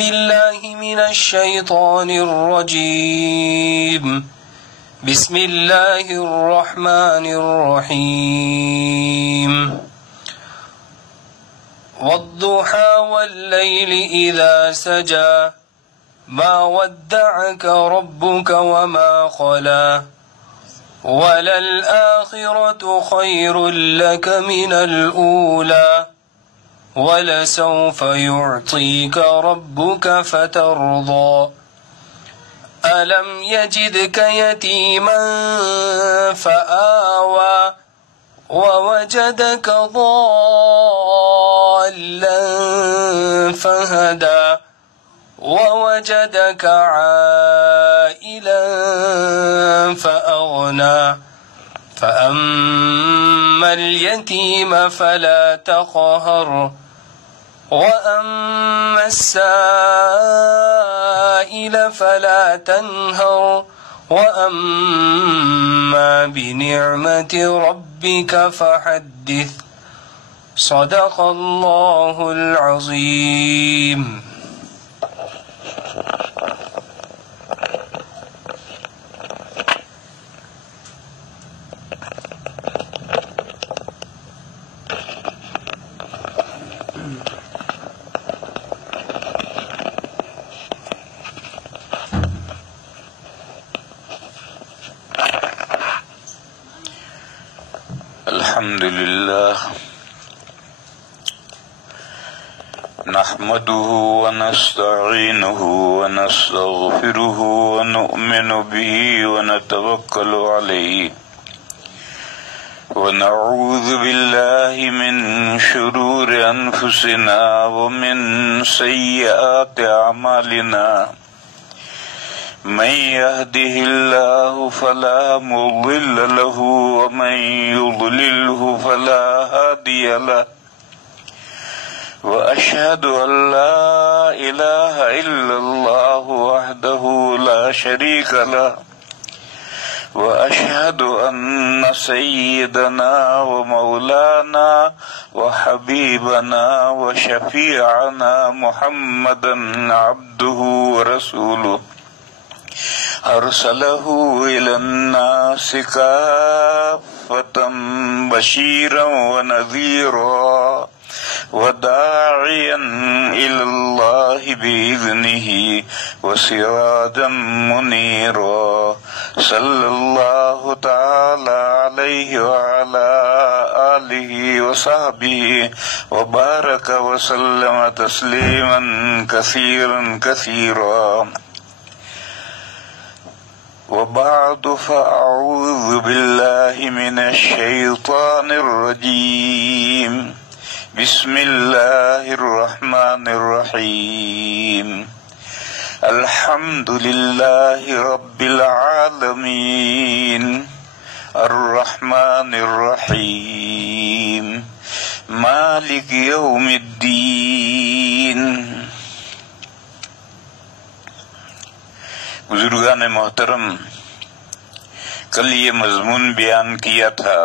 بالله من الشيطان الرجيم بسم الله الرحمن الرحيم والضحى والليل إذا سجى ما ودعك ربك وما قلى وللآخرة خير لك من الأولى ولسوف يعطيك ربك فترضى ألم يجدك يتيما فآوى ووجدك ضالا فهدى ووجدك عائلا فأغنى فأما اليتيم فلا تقهر وأما السائل فلا تنهر وأما بنعمة ربك فحدث صدق الله العظيم. الحمد لله نحمده ونستعينه ونستغفره ونؤمن به ونتوكل عليه ونعوذ بالله من شرور أنفسنا ومن سيئات أعمالنا من يهده الله فلا مضل له ومن يضلله فلا هادي له وأشهد أن لا إله إلا الله وحده لا شريك له وأشهد أن سيدنا ومولانا وحبيبنا وشفيعنا محمدا عبده ورسوله أرسله إلى الناس كافة بشيرا ونذيرا وداعيا إلى الله بإذنه وسراجا منيرا صلى الله تعالى عليه وعلى آله وصحبه وبارك وسلم تسليما كثيرا كثيرا وبعد فأعوذ بالله من الشيطان الرجيم بسم الله الرحمن الرحيم الحمد لله رب العالمين الرحمن الرحيم مالك يوم الدين. بزرگان محترم، کل یہ مضمون بیان کیا تھا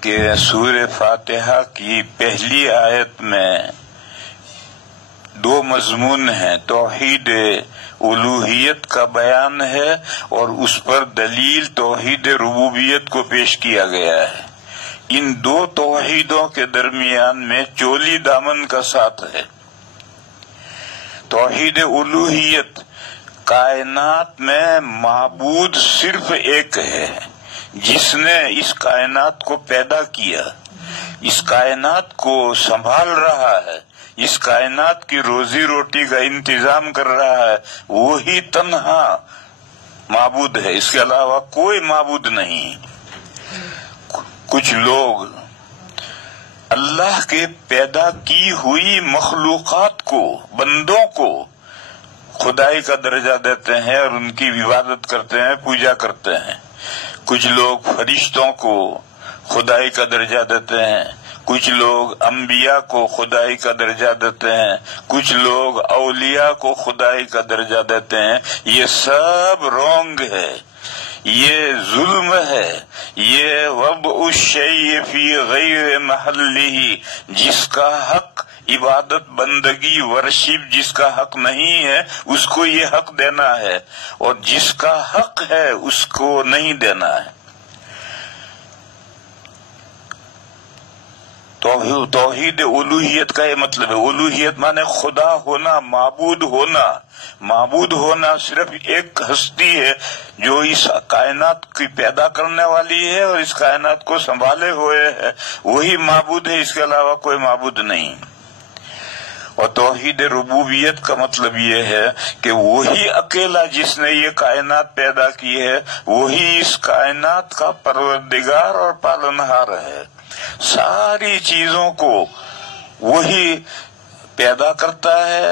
کہ سورہ فاتحہ کی پہلی آیت میں دو مضمون ہیں، توحید الوہیت کا بیان ہے اور اس پر دلیل توحید ربوبیت کو پیش کیا گیا ہے. ان دو توحیدوں کے درمیان میں چولی دامن کا ساتھ ہے. توحید الوہیت، کائنات میں معبود صرف ایک ہے جس نے اس کائنات کو پیدا کیا، اس کائنات کو سنبھال رہا ہے، اس کائنات کی روزی روٹی کا انتظام کر رہا ہے. وہی تنہا معبود ہے، اس کے علاوہ کوئی معبود نہیں. کچھ لوگ اللہ کے پیدا کی ہوئی مخلوقات کو، بندوں کو خدائی کا درجہ دیتے ہیں اور ان کی عبادت کرتے ہیں، پوجا کرتے ہیں. کچھ لوگ فرشتوں کو خدائی کا درجہ دیتے ہیں، کچھ لوگ انبیاء کو خدائی کا درجہ دیتے ہیں، کچھ لوگ اولیاء کو خدائی کا درجہ دیتے ہیں. یہ سب رونگ ہے، یہ ظلم ہے، یہ وضع الشیء فی غیر محلہ، جس کا حق عبادت بندگی ورشپ جس کا حق نہیں ہے اس کو یہ حق دینا ہے، اور جس کا حق ہے اس کو نہیں دینا ہے۔ توحید الوہیت کا یہ مطلب ہے۔ الوہیت مانے خدا ہونا، معبود ہونا۔ معبود ہونا صرف ایک ہستی ہے جو اس کائنات کی پیدا کرنے والی ہے اور اس کائنات کو سنبھالے ہوئے ہے، وہی معبود ہے، اس کے علاوہ کوئی معبود نہیں۔ اور توحید ربوبیت کا مطلب یہ ہے کہ وہی اکیلا جس نے یہ کائنات پیدا کی ہے، وہی اس کائنات کا پروردگار اور پالنہار ہے۔ ساری چیزوں کو وہی پیدا کرتا ہے،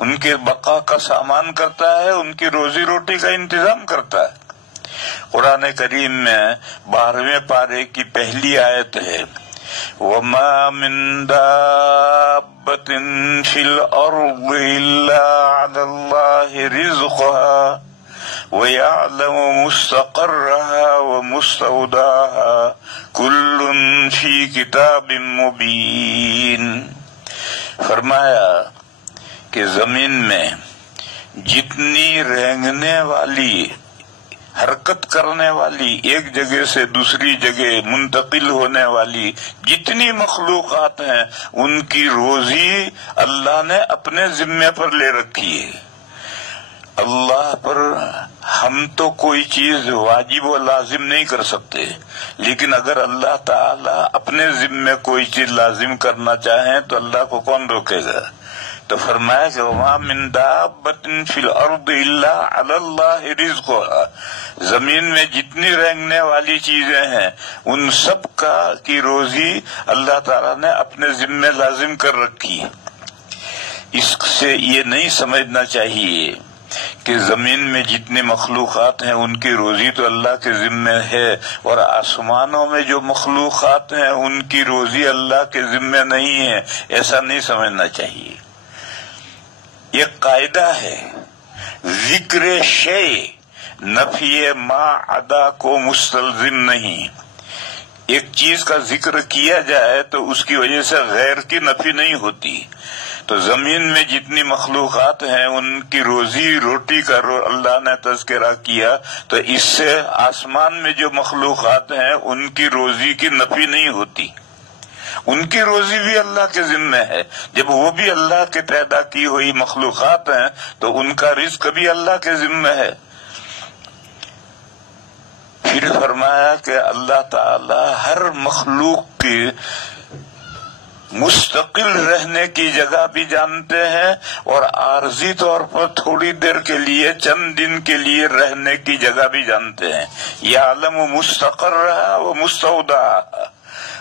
ان کے بقا کا سامان کرتا ہے، ان کی روزی روٹی کا انتظام کرتا ہے۔ قرآن کریم میں 12ویں پارے کی پہلی آیت ہے، وَمَا مِن دَابَّةٍ فِي الْأَرْضِ إِلَّا عَلَى اللَّهِ رِزْقُهَا وَيَعْلَمُ مُسْتَقَرَّهَا وَمُسْتَوْدَاهَا كُلٌّ فِي كِتَابٍ مُبِينٍ۔ فرمایا کہ زمین میں جتنی رینگنے والی، حرکت کرنے والی، ایک جگہ سے دوسری جگہ منتقل ہونے والی جتنی مخلوقات ہیں، ان کی روزی اللہ نے اپنے ذمے پر لے رکھی ہے۔ اللہ پر ہم تو کوئی چیز واجب و لازم نہیں کر سکتے، لیکن اگر اللہ تعالی اپنے ذمے کوئی چیز لازم کرنا چاہیں تو اللہ کو کون روکے گا؟ تو فرمایا کہ وَمَا مِن دَابَّةٍ فِي الْأَرْضِ إِلَّا عَلَى اللَّهِ رِزْقُهَا، زمین میں جتنی رینگنے والی چیزیں ہیں ان سب کی روزی اللہ تعالیٰ نے اپنے ذمے لازم کر رکھی ہے۔ اس سے یہ نہیں سمجھنا چاہیے کہ زمین میں جتنی مخلوقات ہیں ان کی روزی تو اللہ کے ذمے ہے، اور آسمانوں میں جو مخلوقات ہیں ان کی روزی اللہ کے ذمے نہیں ہے، ایسا نہیں سمجھنا چاہیے۔ یہ قاعدہ ہے، ذکر شیء نفی ما عدا کو مستلزم نہیں۔ ایک چیز کا ذکر کیا جائے تو اس کی وجہ سے غیر کی نفی نہیں ہوتی۔ تو زمین میں جتنی مخلوقات ہیں ان کی روزی روٹی کا اللہ نے تذکرہ کیا، تو اس سے آسمان میں جو مخلوقات ہیں ان کی روزی کی نفی نہیں ہوتی۔ ان کی روزی بھی اللہ کے ذمہ ہے، جب وہ بھی اللہ کے پیدا کی ہوئی مخلوقات ہیں تو ان کا رزق بھی اللہ کے ذمہ ہے۔ پھر فرمایا کہ اللہ تعالی ہر مخلوق کی مستقل رہنے کی جگہ بھی جانتے ہیں اور عارضی طور پر تھوڑی دیر کے لیے، چند دن کے لیے رہنے کی جگہ بھی جانتے ہیں۔ یعلم مستقرها ومستودعها،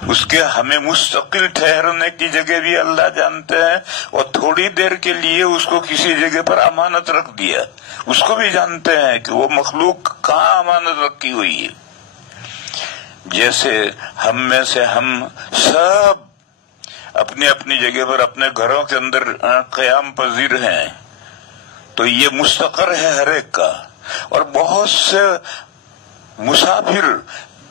اس کے ہمیں مستقل ٹھہرنے کی جگہ بھی اللہ جانتے ہیں، اور تھوڑی دیر کے لیے اس کو کسی جگہ پر امانت رکھ دیا اس کو بھی جانتے ہیں کہ وہ مخلوق کہاں امانت رکھی ہوئی ہے۔ جیسے ہم میں سے ہم سب اپنی اپنی جگہ پر اپنے گھروں کے اندر قیام پذیر ہیں، تو یہ مستقر ہے ہر ایک کا، اور بہت سے مسافر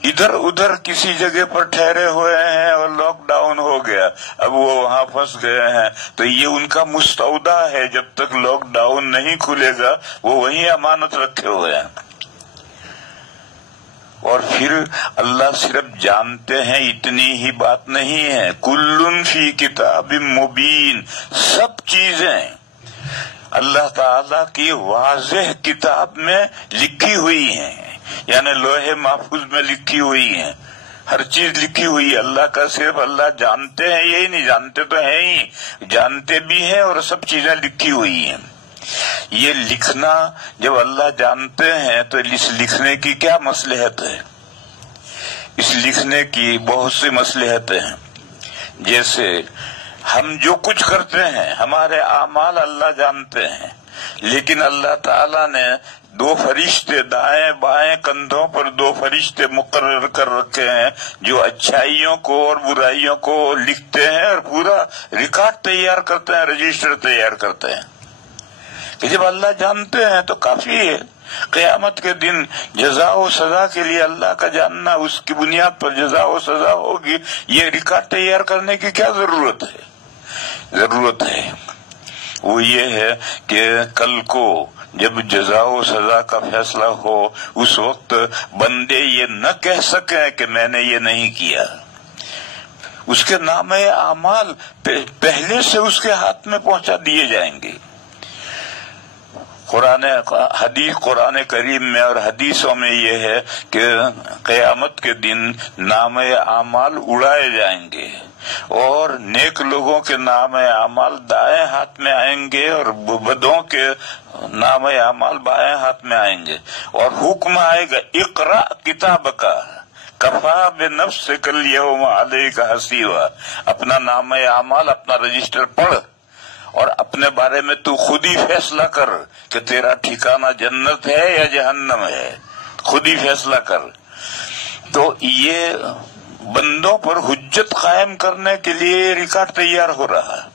ادھر ادھر کسی جگہ پر ٹھہرے ہوئے ہیں اور لاک ڈاؤن ہو گیا، اب وہ وہاں پھنس گئے ہیں، تو یہ ان کا مستودع ہے، جب تک لاک ڈاؤن نہیں کھلے گا وہ وہیں امانت رکھے ہوئے ہیں۔ اور پھر اللہ صرف جانتے ہیں اتنی ہی بات نہیں ہے، کل فی کتاب مبین، سب چیزیں اللہ تعالی کی واضح کتاب میں لکھی ہوئی ہیں، یعنی لوح محفوظ میں لکھی ہوئی ہیں، ہر چیز لکھی ہوئی ہے۔ اللہ کا صرف اللہ جانتے ہیں، یہی نہیں جانتے تو ہیں ہی، جانتے بھی ہیں اور سب چیزیں لکھی ہوئی ہیں۔ یہ لکھنا جب اللہ جانتے ہیں تو اس لکھنے کی کیا مصلحت ہے؟ اس لکھنے کی بہت سی مصلحتیں ہیں۔ جیسے ہم جو کچھ کرتے ہیں ہمارے اعمال اللہ جانتے ہیں، لیکن اللہ تعالیٰ نے 2 فرشتے دائیں بائیں کندھوں پر 2 فرشتے مقرر کر رکھے ہیں جو اچھائیوں کو اور برائیوں کو لکھتے ہیں اور پورا ریکارڈ تیار کرتے ہیں، رجسٹر تیار کرتے ہیں۔ کہ جب اللہ جانتے ہیں تو کافی ہے، قیامت کے دن جزا و سزا کے لیے اللہ کا جاننا، اس کی بنیاد پر جزا و سزا ہوگی، یہ ریکارڈ تیار کرنے کی کیا ضرورت ہے؟ وہ یہ ہے کہ کل کو جب جزا و سزا کا فیصلہ ہو، اس وقت بندے یہ نہ کہہ سکیں کہ میں نے یہ نہیں کیا. اس کے نامہ اعمال پہلے سے اس کے ہاتھ میں پہنچا دیے جائیں گے. قرآن کریم میں اور حدیثوں میں یہ ہے کہ قیامت کے دن نامہ اعمال اڑائے جائیں گے اور نیک لوگوں کے نامہ اعمال دائیں ہاتھ میں آئیں گے اور بدوں کے نامہ اعمال بائیں ہاتھ میں آئیں گے، اور حکم آئے گا اقرا کتاب کا کفا بنفسک الیوم علیک حسیبا. اپنا نامہ اعمال، اپنا رجسٹر پڑھ اور اپنے بارے میں تو خود ہی فیصلہ کر کہ تیرا ٹھکانہ جنت ہے یا جہنم ہے، خود ہی فیصلہ کر. تو یہ بندوں پر حجت قائم کرنے کے لیے ریکارڈ تیار ہو رہا ہے.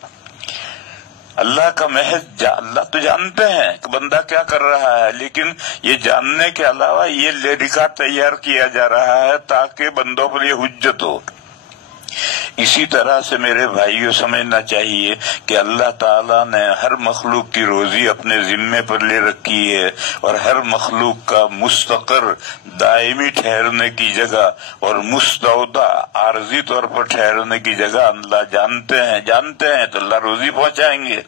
اللہ کا محض اللہ تو جانتے ہیں کہ بندہ کیا کر رہا ہے، لیکن یہ جاننے کے علاوہ یہ ریکارڈ تیار کیا جا رہا ہے تاکہ بندوں پر یہ حجت ہو. اسی طرح سے میرے بھائیوں سمجھنا چاہیے کہ اللہ تعالیٰ نے ہر مخلوق کی روزی اپنے ذمے پر لے رکھی ہے، اور ہر مخلوق کا مستقر دائمی ٹھہرنے کی جگہ اور مستودع عارضی طور پر ٹھہرنے کی جگہ اللہ جانتے ہیں تو اللہ روزی پہنچائیں گے.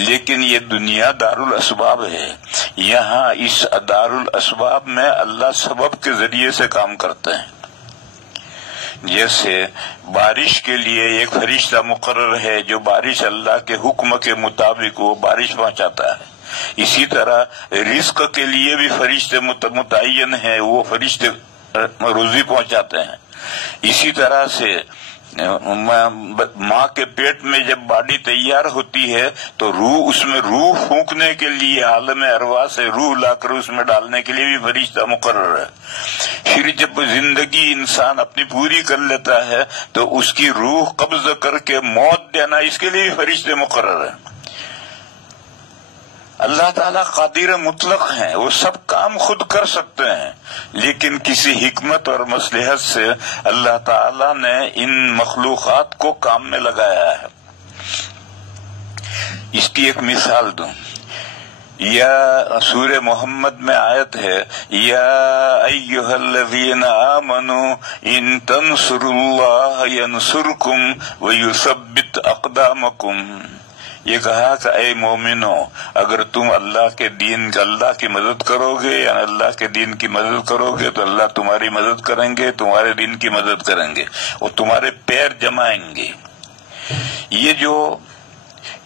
لیکن یہ دنیا دارالاسباب ہے، یہاں اس دارالاسباب میں اللہ سبب کے ذریعے سے کام کرتے ہیں. جیسے بارش کے لیے ایک فرشتہ مقرر ہے جو بارش اللہ کے حکم کے مطابق وہ بارش پہنچاتا ہے، اسی طرح رزق کے لیے بھی فرشتے متعین ہیں، وہ فرشتے روزی پہنچاتے ہیں. اسی طرح سے ماں کے پیٹ میں جب باڈی تیار ہوتی ہے تو اس میں روح پھونکنے کے لیے عالم ارواح سے روح لا کر اس میں ڈالنے کے لیے بھی فرشتہ مقرر ہے. پھر جب زندگی انسان اپنی پوری کر لیتا ہے تو اس کی روح قبض کر کے موت دینا، اس کے لیے بھی فرشتے مقرر ہیں. اللہ تعالیٰ قادر مطلق ہیں، وہ سب کام خود کر سکتے ہیں، لیکن کسی حکمت اور مصلحت سے اللہ تعالیٰ نے ان مخلوقات کو کام میں لگایا ہے. اس کی ایک مثال دوں. یا سورہ محمد میں آیت ہے یا ایھا الذین آمنوا ان تنصروا اللہ ینصرکم ویثبت اقدامکم. یہ کہا کہ اے مومنو، اگر تم اللہ کی مدد کرو گے یا اللہ کے دین کی مدد کرو گے تو اللہ تمہاری مدد کریں گے، تمہارے دین کی مدد کریں گے اور تمہارے پیر جمائیں گے. یہ جو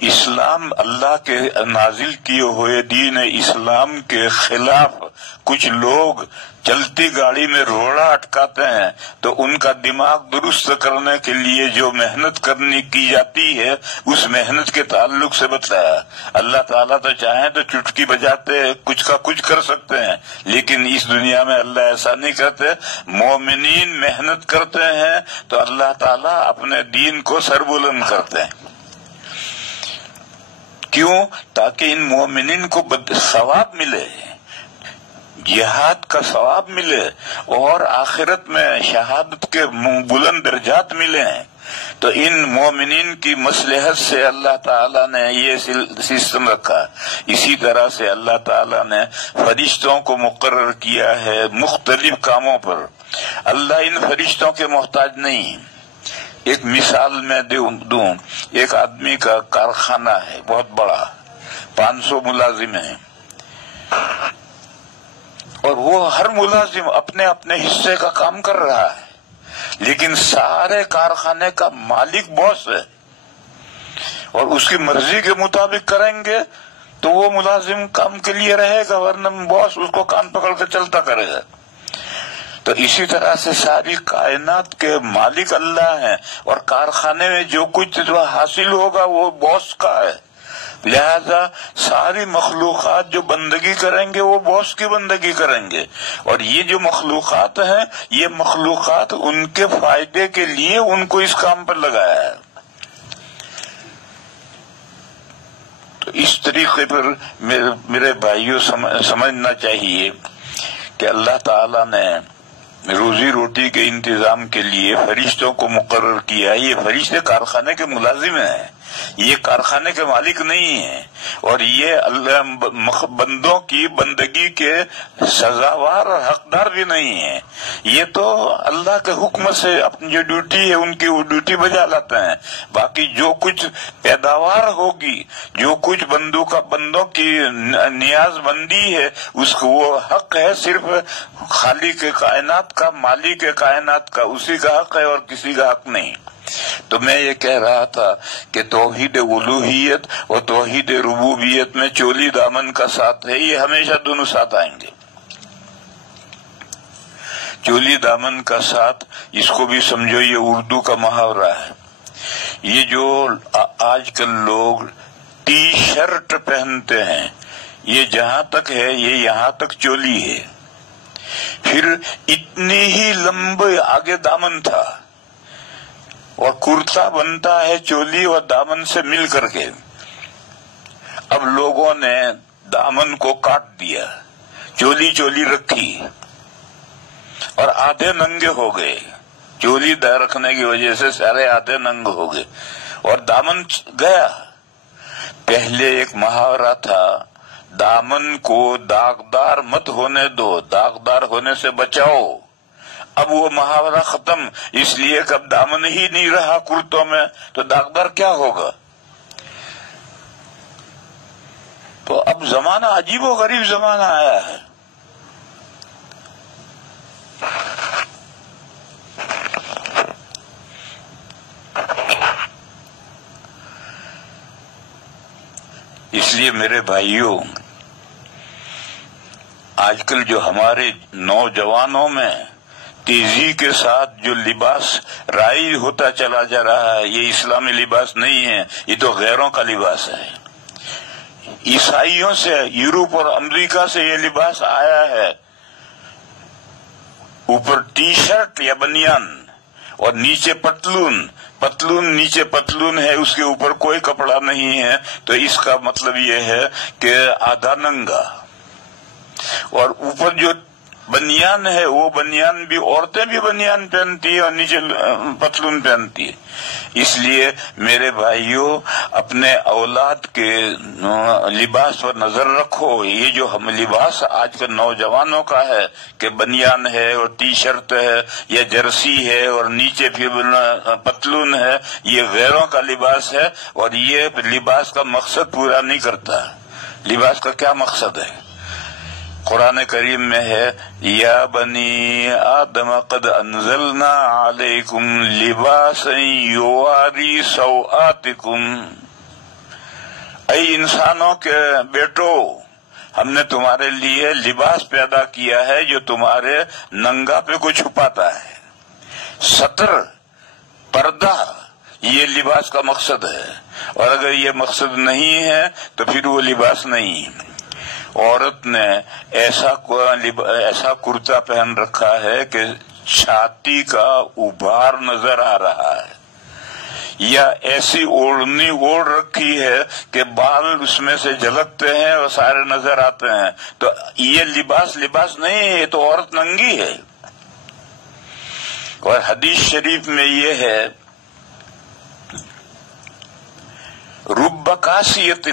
اسلام اللہ کے نازل کیے ہوئے دین اسلام کے خلاف کچھ لوگ چلتی گاڑی میں روڑا اٹکاتے ہیں تو ان کا دماغ درست کرنے کے لیے جو محنت کرنی کی جاتی ہے اس محنت کے تعلق سے بتایا. اللہ تعالیٰ تو چاہیں تو چٹکی بجاتے کچھ کا کچھ کر سکتے ہیں، لیکن اس دنیا میں اللہ ایسا نہیں کرتے. مومنین محنت کرتے ہیں تو اللہ تعالیٰ اپنے دین کو سربلند کرتے ہیں. کیوں؟ تاکہ ان مومنین کو ثواب ملے، جہاد کا ثواب ملے اور آخرت میں شہادت کے بلند درجات ملے ہیں. تو ان مومنین کی مصلحت سے اللہ تعالیٰ نے یہ سسٹم رکھا. اسی طرح سے اللہ تعالیٰ نے فرشتوں کو مقرر کیا ہے مختلف کاموں پر. اللہ ان فرشتوں کے محتاج نہیں. ایک مثال میں دوں. ایک آدمی کا کارخانہ ہے بہت بڑا، 500 ملازم ہیں، اور وہ ہر ملازم اپنے اپنے حصے کا کام کر رہا ہے، لیکن سارے کارخانے کا مالک باس ہے اور اس کی مرضی کے مطابق کریں گے تو وہ ملازم کام کے لیے رہے گا، ورنہ باس اس کو کان پکڑ کے چلتا کرے گا. تو اسی طرح سے ساری کائنات کے مالک اللہ ہیں اور کارخانے میں جو کچھ حاصل ہوگا وہ باس کا ہے. لہذا ساری مخلوقات جو بندگی کریں گے وہ باس کی بندگی کریں گے، اور یہ جو مخلوقات ہیں یہ مخلوقات ان کے فائدے کے لیے ان کو اس کام پر لگایا ہے. تو اس طریقے پر میرے بھائیوں سمجھنا چاہیے کہ اللہ تعالیٰ نے روزی روٹی کے انتظام کے لیے فرشتوں کو مقرر کیا. یہ فرشتے کارخانے کے ملازم ہیں، یہ کارخانے کے مالک نہیں ہیں، اور یہ اللہ بندوں کی بندگی کے سزاوار اور حقدار بھی نہیں ہیں. یہ تو اللہ کے حکم سے اپنی جو ڈیوٹی ہے ان کی وہ ڈیوٹی بجا لاتے ہیں. باقی جو کچھ پیداوار ہوگی، جو کچھ بندوں کی نیاز مندی ہے، اس کو وہ حق ہے صرف خالق کائنات کا، مالک کائنات کا، اسی کا حق ہے اور کسی کا حق نہیں. تو میں یہ کہہ رہا تھا کہ توحید الوہیت اور توحید ربوبیت میں چولی دامن کا ساتھ ہے، یہ ہمیشہ دونوں ساتھ آئیں گے. چولی دامن کا ساتھ، اس کو بھی سمجھو یہ اردو کا محاورہ ہے. یہ جو آج کل لوگ ٹی شرٹ پہنتے ہیں، یہ جہاں تک ہے یہ یہاں تک چولی ہے، پھر اتنی ہی لمبے آگے دامن تھا، اور کرتا بنتا ہے چولی اور دامن سے مل کر کے. اب لوگوں نے دامن کو کاٹ دیا، چولی رکھی اور آدھے ننگے ہو گئے. چولی رکھنے کی وجہ سے سارے آدھے ننگ ہو گئے اور دامن گیا. پہلے ایک محاورہ تھا، دامن کو داغدار مت ہونے دو، داغدار ہونے سے بچاؤ. اب وہ محاورہ ختم، اس لیے کہ اب دامن ہی نہیں رہا کرتوں میں، تو داغدار کیا ہوگا. تو اب زمانہ عجیب و غریب زمانہ آیا ہے. اس لیے میرے بھائیوں، آج کل جو ہمارے نوجوانوں میں تیزی کے ساتھ جو لباس رائج ہوتا چلا جا رہا ہے، یہ اسلامی لباس نہیں ہے، یہ تو غیروں کا لباس ہے. عیسائیوں سے، یورپ اور امریکہ سے یہ لباس آیا ہے. اوپر ٹی شرٹ یا بنیان اور نیچے پتلون نیچے پتلون ہے، اس کے اوپر کوئی کپڑا نہیں ہے. تو اس کا مطلب یہ ہے کہ آدھا ننگا. اور اوپر جو بنیان ہے، وہ بنیان بھی عورتیں بھی بنیان پہنتی ہے اور نیچے پتلون پہنتی ہے. اس لیے میرے بھائیوں، اپنے اولاد کے لباس پر نظر رکھو. یہ جو ہم لباس آج کل نوجوانوں کا ہے کہ بنیان ہے اور ٹی شرٹ ہے یا جرسی ہے اور نیچے پھر پتلون ہے، یہ غیروں کا لباس ہے اور یہ لباس کا مقصد پورا نہیں کرتا. لباس کا کیا مقصد ہے؟ قرآن کریم میں ہے، یا بنی آدم قد انزلنا علیکم لباسا یواری سوآتکم. اے انسانوں کے بیٹو، ہم نے تمہارے لیے لباس پیدا کیا ہے جو تمہارے ننگا پہ کو چھپاتا ہے. ستر، پردہ، یہ لباس کا مقصد ہے. اور اگر یہ مقصد نہیں ہے تو پھر وہ لباس نہیں. عورت نے ایسا کرتا پہن رکھا ہے کہ چھاتی کا ابھار نظر آ رہا ہے، یا ایسی اوڑھنی اوڑھ رکھی ہے کہ بال اس میں سے جھلکتے ہیں اور سارے نظر آتے ہیں. تو یہ لباس نہیں ہے، یہ تو عورت ننگی ہے. اور حدیث شریف میں یہ ہے، رب کاسیۃ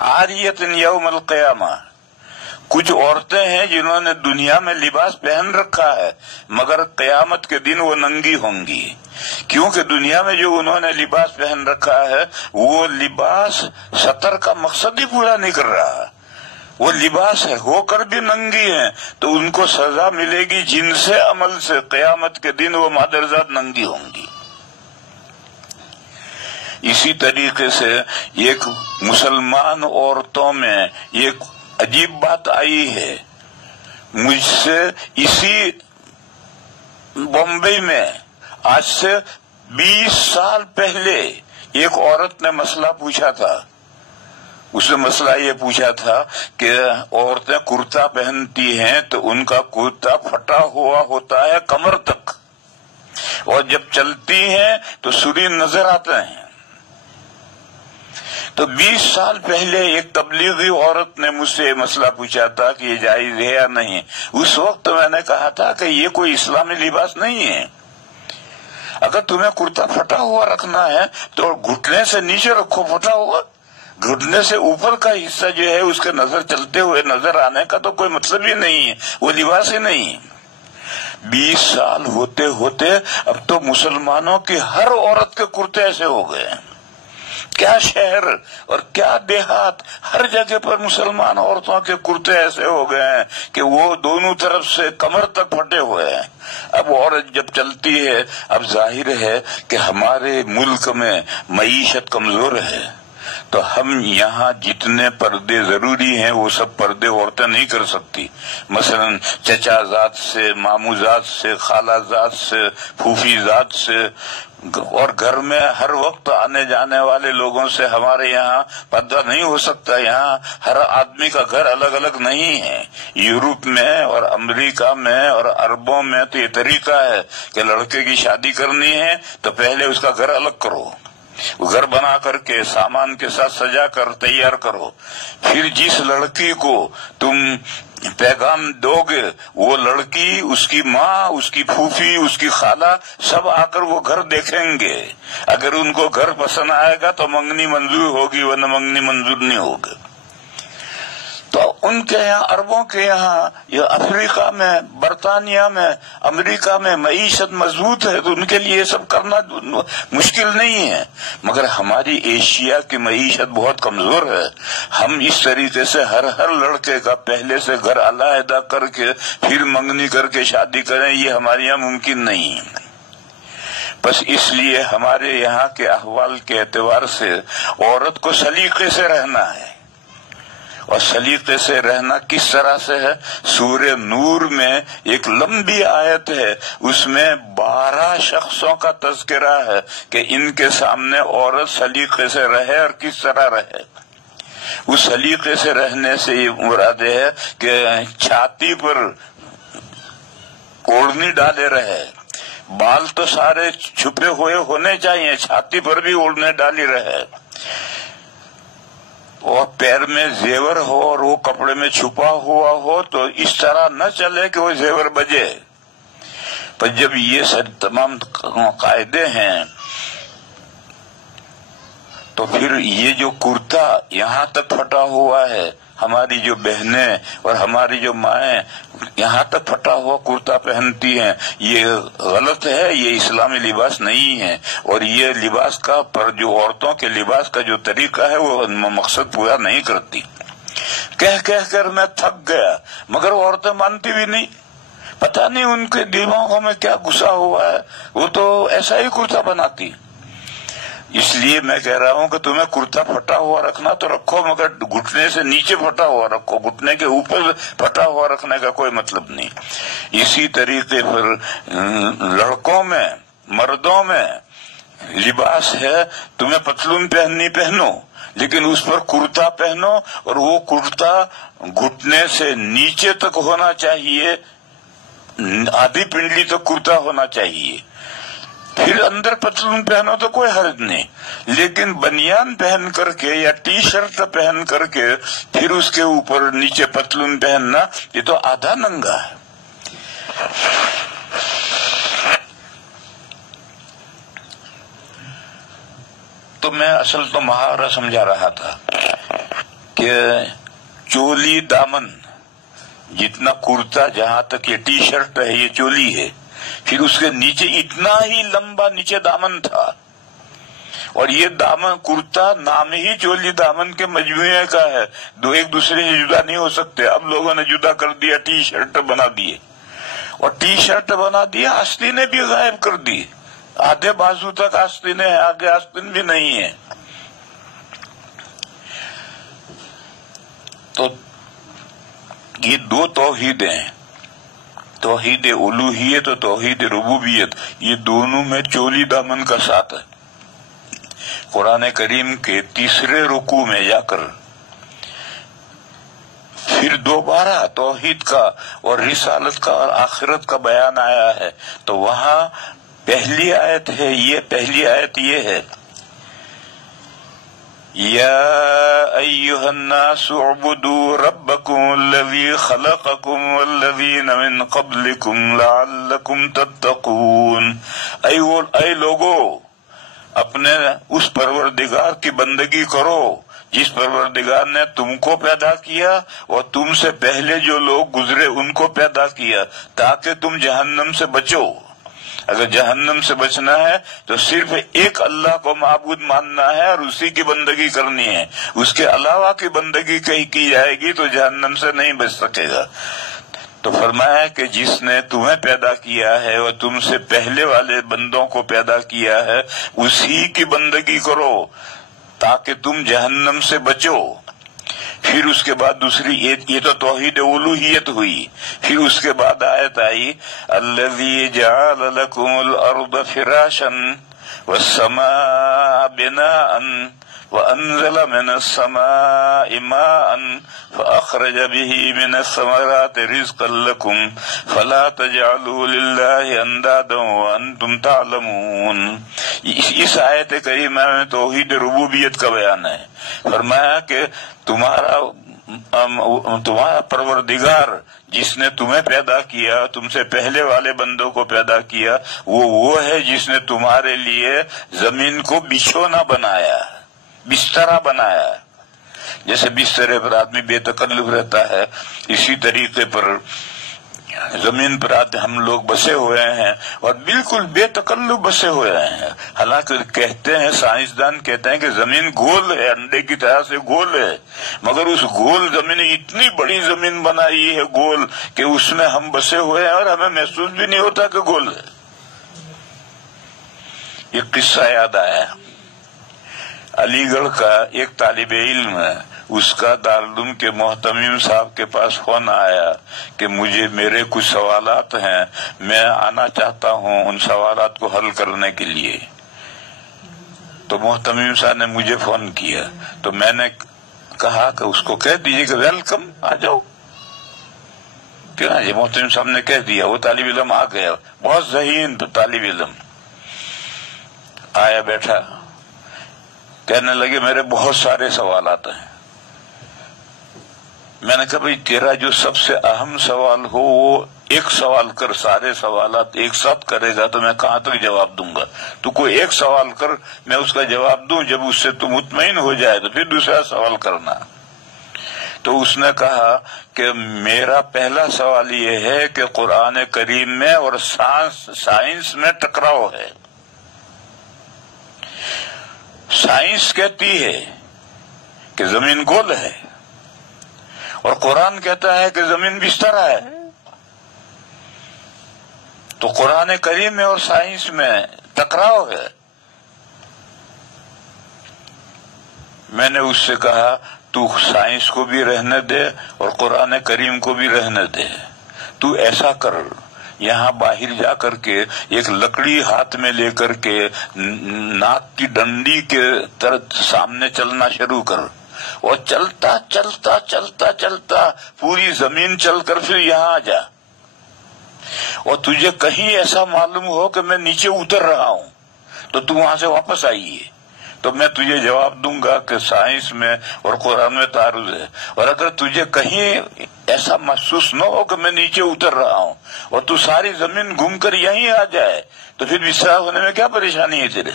عاریۃ یوم القیامہ. کچھ عورتیں ہیں جنہوں نے دنیا میں لباس پہن رکھا ہے مگر قیامت کے دن وہ ننگی ہوں گی، کیونکہ دنیا میں جو انہوں نے لباس پہن رکھا ہے وہ لباس ستر کا مقصد ہی پورا نہیں کر رہا. وہ لباس ہے ہو کر بھی ننگی ہیں، تو ان کو سزا ملے گی جن سے عمل سے. قیامت کے دن وہ مادرزاد ننگی ہوں گی. اسی طریقے سے ایک مسلمان عورتوں میں ایک عجیب بات آئی ہے. مجھ سے اسی بمبئی میں آج سے 20 سال پہلے ایک عورت نے مسئلہ پوچھا تھا. اس نے مسئلہ یہ پوچھا تھا کہ عورتیں کرتا پہنتی ہیں تو ان کا کرتا پھٹا ہوا ہوتا ہے کمر تک، اور جب چلتی ہیں تو سری نظر آتے ہیں. تو 20 سال پہلے ایک تبلیغی عورت نے مجھ سے مسئلہ پوچھا تھا کہ یہ جائز ہے یا نہیں. اس وقت میں نے کہا تھا کہ یہ کوئی اسلامی لباس نہیں ہے. اگر تمہیں کرتا پھٹا ہوا رکھنا ہے تو گھٹنے سے نیچے رکھو پھٹا ہوا. گھٹنے سے اوپر کا حصہ جو ہے اس کے نظر چلتے ہوئے نظر آنے کا تو کوئی مطلب ہی نہیں ہے، وہ لباس ہی نہیں. 20 سال ہوتے ہوتے اب تو مسلمانوں کی ہر عورت کے کرتے ایسے ہو گئے. کیا شہر اور کیا دیہات، ہر جگہ پر مسلمان عورتوں کے کرتے ایسے ہو گئے ہیں کہ وہ دونوں طرف سے کمر تک پھٹے ہوئے ہیں. اب عورت جب چلتی ہے، اب ظاہر ہے کہ ہمارے ملک میں معیشت کمزور ہے، تو ہم یہاں جتنے پردے ضروری ہیں وہ سب پردے عورتیں نہیں کر سکتی. مثلا چچا ذات سے، مامو ذات سے، خالہ ذات سے، پھوپھی ذات سے، اور گھر میں ہر وقت آنے جانے والے لوگوں سے ہمارے یہاں پردہ نہیں ہو سکتا. یہاں ہر آدمی کا گھر الگ الگ نہیں ہے. یورپ میں اور امریکہ میں اور عربوں میں تو یہ طریقہ ہے کہ لڑکے کی شادی کرنی ہے تو پہلے اس کا گھر الگ کرو، گھر بنا کر کے سامان کے ساتھ سجا کر تیار کرو. پھر جس لڑکی کو تم پیغام دو گے وہ لڑکی، اس کی ماں، اس کی پھوپھی، اس کی خالہ سب آ کر وہ گھر دیکھیں گے. اگر ان کو گھر پسند آئے گا تو منگنی منظور ہوگی، ورنہ منگنی منظور نہیں ہوگی. تو ان کے یہاں، عربوں کے یہاں، یہ افریقہ میں، برطانیہ میں، امریکہ میں معیشت مضبوط ہے تو ان کے لیے یہ سب کرنا مشکل نہیں ہے. مگر ہماری ایشیا کی معیشت بہت کمزور ہے. ہم اس طریقے سے ہر لڑکے کا پہلے سے گھر علیحدہ کر کے پھر منگنی کر کے شادی کریں، یہ ہمارے یہاں ممکن نہیں. بس اس لیے ہمارے یہاں کے احوال کے اعتبار سے عورت کو سلیقے سے رہنا ہے. اور سلیقے سے رہنا کس طرح سے ہے؟ سورہ نور میں ایک لمبی آیت ہے، اس میں 12 شخصوں کا تذکرہ ہے کہ ان کے سامنے عورت سلیقے سے رہے اور کس طرح رہے. اس سلیقے سے رہنے سے یہ مراد ہے کہ چھاتی پر اوڑھنی ڈالے رہے، بال تو سارے چھپے ہوئے ہونے چاہیے، چھاتی پر بھی اوڑھنے ڈالی رہے، اور پیر میں زیور ہو اور وہ کپڑے میں چھپا ہوا ہو تو اس طرح نہ چلے کہ وہ زیور بجے. پر جب یہ تمام قاعدے ہیں تو پھر یہ جو کرتا یہاں تک پھٹا ہوا ہے، ہماری جو بہنیں اور ہماری جو مائیں یہاں تک پھٹا ہوا کرتا پہنتی ہیں، یہ غلط ہے، یہ اسلامی لباس نہیں ہے. اور یہ لباس کا پر جو عورتوں کے لباس کا جو طریقہ ہے وہ مقصد پورا نہیں کرتی. کہہ کر میں تھک گیا، مگر عورتیں مانتی بھی نہیں. پتہ نہیں ان کے دماغوں میں کیا گھسا ہوا ہے، وہ تو ایسا ہی کرتا بناتی. اس لیے میں کہہ رہا ہوں کہ تمہیں کرتا پھٹا ہوا رکھنا تو رکھو، مگر گھٹنے سے نیچے پھٹا ہوا رکھو، گھٹنے کے اوپر پھٹا ہوا رکھنے کا کوئی مطلب نہیں. اسی طریقے پر لڑکوں میں، مردوں میں لباس ہے، تمہیں پتلون پہننی پہنو، لیکن اس پر کرتا پہنو، اور وہ کرتا گھٹنے سے نیچے تک ہونا چاہیے، آدھی پنڈلی تک کرتا ہونا چاہیے. پھر اندر پتلون پہنو تو کوئی حرج نہیں، لیکن بنیان پہن کر کے یا ٹی شرٹ پہن کر کے پھر اس کے اوپر نیچے پتلون پہننا، یہ تو آدھا ننگا ہے. تو میں اصل تو محاورہ سمجھا رہا تھا کہ چولی دامن، جتنا کرتا جہاں تک یہ ٹی شرٹ ہے یہ چولی ہے، پھر اس کے نیچے اتنا ہی لمبا نیچے دامن تھا، اور یہ دامن کرتا نام ہی چولی دامن کے مجموعے کا ہے، دو ایک دوسرے سے جدا نہیں ہو سکتے. اب لوگوں نے جدا کر دیا، ٹی شرٹ بنا دیے، اور ٹی شرٹ بنا دیا، آستینیں بھی غائب کر دی، آدھے بازو تک آستینیں ہیں، آگے آستین بھی نہیں ہے. تو یہ دو توحیدیں، توحید الوہیت اور توحید ربوبیت، یہ دونوں میں چولی دامن کا ساتھ ہے. قرآن کریم کے تیسرے رکوع میں جا کر پھر دوبارہ توحید کا اور رسالت کا اور آخرت کا بیان آیا ہے، تو وہاں پہلی آیت ہے، یہ پہلی آیت یہ ہے، یا ایھا الناس اعبدوا ربکم الذی خلقکم والذین من قبلکم لعلکم تتقون. اے لوگو، اپنے اس پروردگار کی بندگی کرو جس پروردگار نے تم کو پیدا کیا اور تم سے پہلے جو لوگ گزرے ان کو پیدا کیا، تاکہ تم جہنم سے بچو. اگر جہنم سے بچنا ہے تو صرف ایک اللہ کو معبود ماننا ہے اور اسی کی بندگی کرنی ہے. اس کے علاوہ کی بندگی کہیں کی جائے گی تو جہنم سے نہیں بچ سکے گا. تو فرمایا کہ جس نے تمہیں پیدا کیا ہے اور تم سے پہلے والے بندوں کو پیدا کیا ہے اسی کی بندگی کرو تاکہ تم جہنم سے بچو. پھر اس کے بعد دوسری یہ تو توحید الوہیت ہوئی. پھر اس کے بعد آیت آئی الذی جعل لکم الارض فراشا والسماء بناء وانزل من السماء ماء فاخرج به من الثمرات رزقا لكم فلا تجعلوا لله اندادا وانتم تعلمون. اس آیت کریمہ میں توحید ربوبیت کا بیان ہے. فرمایا کہ تمہارا پروردگار جس نے تمہیں پیدا کیا، تم سے پہلے والے بندوں کو پیدا کیا، وہ ہے جس نے تمہارے لیے زمین کو بچھونا بنایا، بسترا بنایا. جیسے بسترے پر آدمی بے تکلف رہتا ہے، اسی طریقے پر زمین پر ہم لوگ بسے ہوئے ہیں اور بالکل بے تکلف بسے ہوئے ہیں. حالانکہ کہتے ہیں، سائنسدان کہتے ہیں کہ زمین گول ہے، انڈے کی طرح سے گول ہے، مگر اس گول زمین اتنی بڑی زمین بنائی ہے گول کہ اس میں ہم بسے ہوئے ہیں اور ہمیں محسوس بھی نہیں ہوتا کہ گول ہے. یہ قصہ یاد آیا. علی گڑھ کا ایک طالب علم ہے، اس کا دارالعلوم کے محتمم صاحب کے پاس فون آیا کہ میرے کچھ سوالات ہیں، میں آنا چاہتا ہوں ان سوالات کو حل کرنے کے لیے. تو محتمم صاحب نے مجھے فون کیا تو میں نے کہا کہ اس کو کہہ دیجیے کہ ویلکم، آ جاؤ. کیوں نہ؟ محتمم صاحب نے کہہ دیا. وہ طالب علم آ گیا، بہت ذہین طالب علم آیا، بیٹھا، کہنے لگے میرے بہت سارے سوالات ہیں. میں نے کہا بھئی تیرا جو سب سے اہم سوال ہو وہ ایک سوال کر، سارے سوالات ایک ساتھ کرے گا تو میں کہاں تک جواب دوں گا. تو کوئی ایک سوال کر، میں اس کا جواب دوں، جب اس سے تو مطمئن ہو جائے تو پھر دوسرا سوال کرنا. تو اس نے کہا کہ میرا پہلا سوال یہ ہے کہ قرآن کریم میں اور سائنس میں ٹکراؤ ہے. سائنس کہتی ہے کہ زمین گول ہے اور قرآن کہتا ہے کہ زمین بسترا ہے. تو قرآن کریم میں اور سائنس میں ٹکراؤ ہے. میں نے اس سے کہا تو سائنس کو بھی رہنے دے اور قرآن کریم کو بھی رہنے دے. تو ایسا کر، یہاں باہر جا کر کے ایک لکڑی ہاتھ میں لے کر کے ناک کی ڈنڈی کے طرف سامنے چلنا شروع کر، اور چلتا چلتا چلتا چلتا پوری زمین چل کر پھر یہاں آ جا. اور تجھے کہیں ایسا معلوم ہو کہ میں نیچے اتر رہا ہوں تو تو وہاں سے واپس آئیے، تو میں تجھے جواب دوں گا کہ سائنس میں اور قرآن میں تعارض ہے. اور اگر تجھے کہیں ایسا محسوس نہ ہو کہ میں نیچے اتر رہا ہوں اور تو ساری زمین گھوم کر یہیں آ جائے تو پھر بسرا ہونے میں کیا پریشانی ہے تیرے.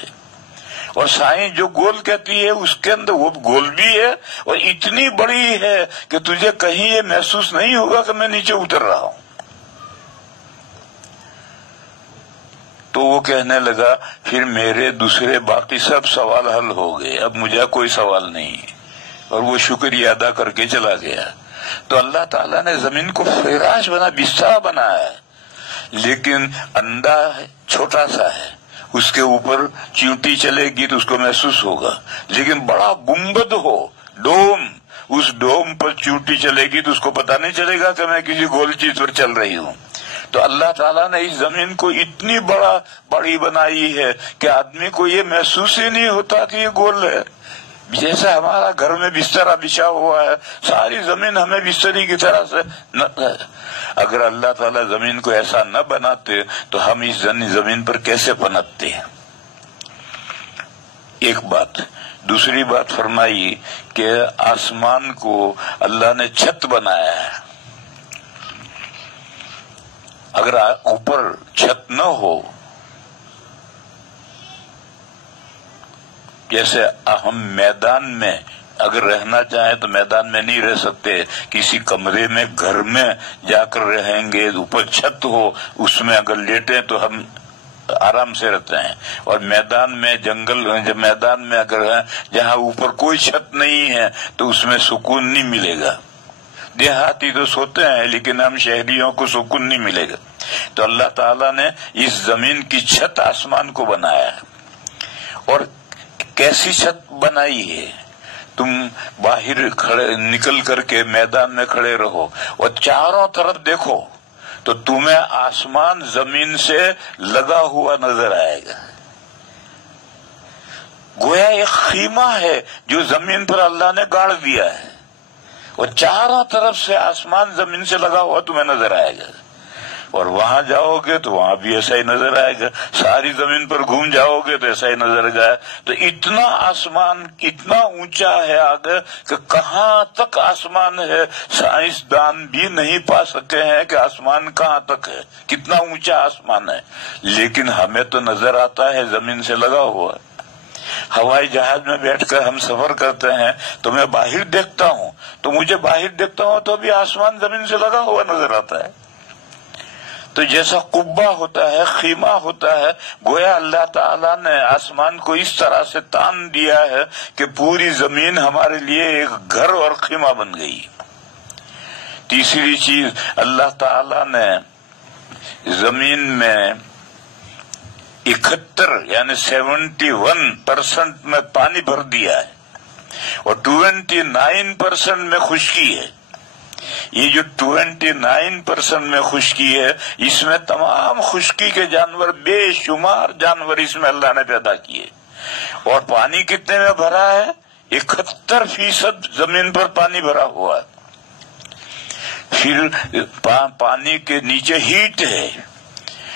اور سائنس جو گول کہتی ہے اس کے اندر وہ گول بھی ہے اور اتنی بڑی ہے کہ تجھے کہیں یہ محسوس نہیں ہوگا کہ میں نیچے اتر رہا ہوں. تو وہ کہنے لگا پھر میرے دوسرے باقی سب سوال حل ہو گئے، اب مجھے کوئی سوال نہیں. اور وہ شکریہ ادا کر کے چلا گیا. تو اللہ تعالیٰ نے زمین کو فراش بنا، بسترا بنایا ہے، لیکن انڈا چھوٹا سا ہے، اس کے اوپر چیونٹی چلے گی تو اس کو محسوس ہوگا. لیکن بڑا گنبد ہو، ڈوم، اس ڈوم پر چیونٹی چلے گی تو اس کو پتہ نہیں چلے گا کہ میں کسی گول چیز پر چل رہی ہوں. تو اللہ تعالیٰ نے اس زمین کو اتنی بڑی بنائی ہے کہ آدمی کو یہ محسوس ہی نہیں ہوتا کہ یہ گول ہے. جیسے ہمارا گھر میں بسترا بچھا ہوا ہے، ساری زمین ہمیں بستری کی طرح سے اگر اللہ تعالیٰ زمین کو ایسا نہ بناتے تو ہم اس زمین پر کیسے پنپتے ہیں. ایک بات دوسری بات فرمائی کہ آسمان کو اللہ نے چھت بنایا ہے. اگر اوپر چھت نہ ہو، جیسے ہم میدان میں اگر رہنا چاہیں تو میدان میں نہیں رہ سکتے، کسی کمرے میں گھر میں جا کر رہیں گے، اوپر چھت ہو اس میں اگر لیٹیں تو ہم آرام سے رہتے ہیں. اور میدان میں جنگل میدان میں اگر ہے جہاں اوپر کوئی چھت نہیں ہے تو اس میں سکون نہیں ملے گا. دیہاتی تو سوتے ہیں لیکن ہم شہریوں کو سکون نہیں ملے گا. تو اللہ تعالیٰ نے اس زمین کی چھت آسمان کو بنایا ہے. اور کیسی چھت بنائی ہے؟ تم باہر کھڑے نکل کر کے میدان میں کھڑے رہو اور چاروں طرف دیکھو تو تمہیں آسمان زمین سے لگا ہوا نظر آئے گا. گویا ایک خیمہ ہے جو زمین پر اللہ نے گاڑ دیا ہے، اور چاروں طرف سے آسمان زمین سے لگا ہوا تمہیں نظر آئے گا. اور وہاں جاؤ گے تو وہاں بھی ایسا ہی نظر آئے گا، ساری زمین پر گھوم جاؤ گے تو ایسا ہی نظر آئے. تو اتنا آسمان اتنا اونچا ہے آگے کہ کہاں تک آسمان ہے سائنسدان بھی نہیں پا سکے ہیں کہ آسمان کہاں تک ہے، کتنا اونچا آسمان ہے. لیکن ہمیں تو نظر آتا ہے زمین سے لگا ہوا. ہوائی جہاز میں بیٹھ کر ہم سفر کرتے ہیں تو میں باہر دیکھتا ہوں تو مجھے باہر دیکھتا ہوں تو بھی آسمان زمین سے لگا ہوا نظر آتا ہے. تو جیسا قبہ ہوتا ہے، خیمہ ہوتا ہے، گویا اللہ تعالیٰ نے آسمان کو اس طرح سے تان دیا ہے کہ پوری زمین ہمارے لیے ایک گھر اور خیمہ بن گئی. تیسری چیز، اللہ تعالیٰ نے زمین میں 71 یعنی 71% میں پانی بھر دیا ہے اور 29% میں خشکی ہے. یہ جو 29% میں خشکی ہے، اس میں تمام خشکی کے جانور، بے شمار جانور اس میں اللہ نے پیدا کیے. اور پانی کتنے میں بھرا ہے؟ 71% زمین پر پانی بھرا ہوا ہے. پھر پانی کے نیچے ہیٹ ہے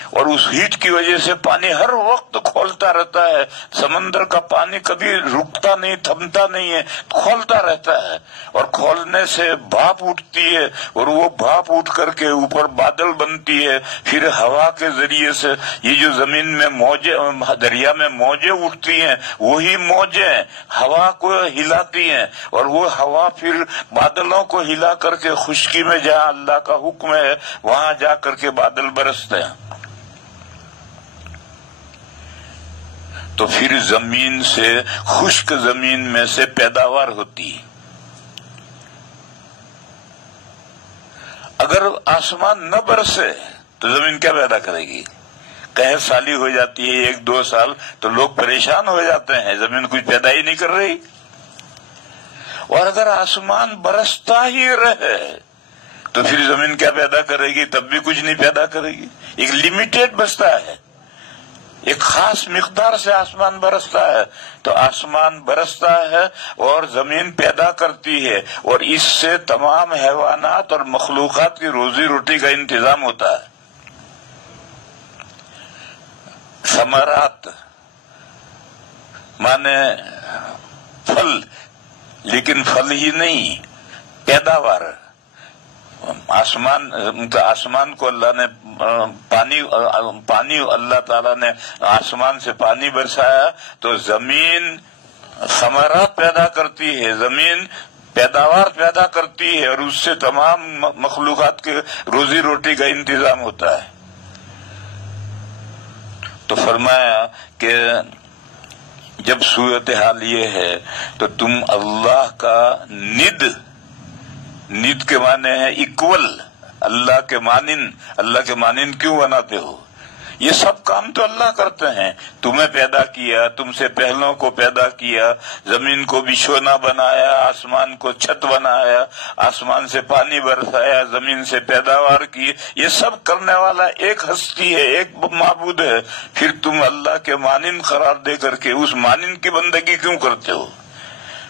اور اس ہیٹ کی وجہ سے پانی ہر وقت کھولتا رہتا ہے. سمندر کا پانی کبھی رکتا نہیں، تھمتا نہیں ہے، کھولتا رہتا ہے. اور کھولنے سے بھاپ اٹھتی ہے اور وہ بھاپ اٹھ کر کے اوپر بادل بنتی ہے. پھر ہوا کے ذریعے سے یہ جو زمین میں موجیں، دریا میں موجیں اٹھتی ہیں، وہی موجیں ہوا کو ہلاتی ہیں اور وہ ہوا پھر بادلوں کو ہلا کر کے خشکی میں جہاں اللہ کا حکم ہے وہاں جا کر کے بادل برستے ہیں. تو پھر زمین سے، خشک زمین میں سے پیداوار ہوتی ہے. اگر آسمان نہ برسے تو زمین کیا پیدا کرے گی؟ قحط سالی ہو جاتی ہے 1-2 سال تو لوگ پریشان ہو جاتے ہیں، زمین کچھ پیدا ہی نہیں کر رہی. اور اگر آسمان برستا ہی رہے تو پھر زمین کیا پیدا کرے گی؟ تب بھی کچھ نہیں پیدا کرے گی. ایک لمیٹیڈ بستا ہے، ایک خاص مقدار سے آسمان برستا ہے. تو آسمان برستا ہے اور زمین پیدا کرتی ہے اور اس سے تمام حیوانات اور مخلوقات کی روزی روٹی کا انتظام ہوتا ہے. ثمرات مانے پھل، لیکن پھل ہی نہیں، پیداوار. آسمان کو اللہ نے پانی اللہ تعالیٰ نے آسمان سے پانی برسایا تو زمین ثمرات پیدا کرتی ہے، زمین پیداوار پیدا کرتی ہے اور اس سے تمام مخلوقات کے روزی روٹی کا انتظام ہوتا ہے. تو فرمایا کہ جب صورتحال یہ ہے تو تم اللہ کا ند کے معنی ہے اکول، اللہ کے مانند کیوں بناتے ہو؟ یہ سب کام تو اللہ کرتے ہیں. تمہیں پیدا کیا، تم سے پہلوں کو پیدا کیا، زمین کو بچھونا بنایا، آسمان کو چھت بنایا، آسمان سے پانی برسایا، زمین سے پیداوار کی. یہ سب کرنے والا ایک ہستی ہے، ایک معبود ہے. پھر تم اللہ کے مانند قرار دے کر کے اس مانند کی بندگی کیوں کرتے ہو؟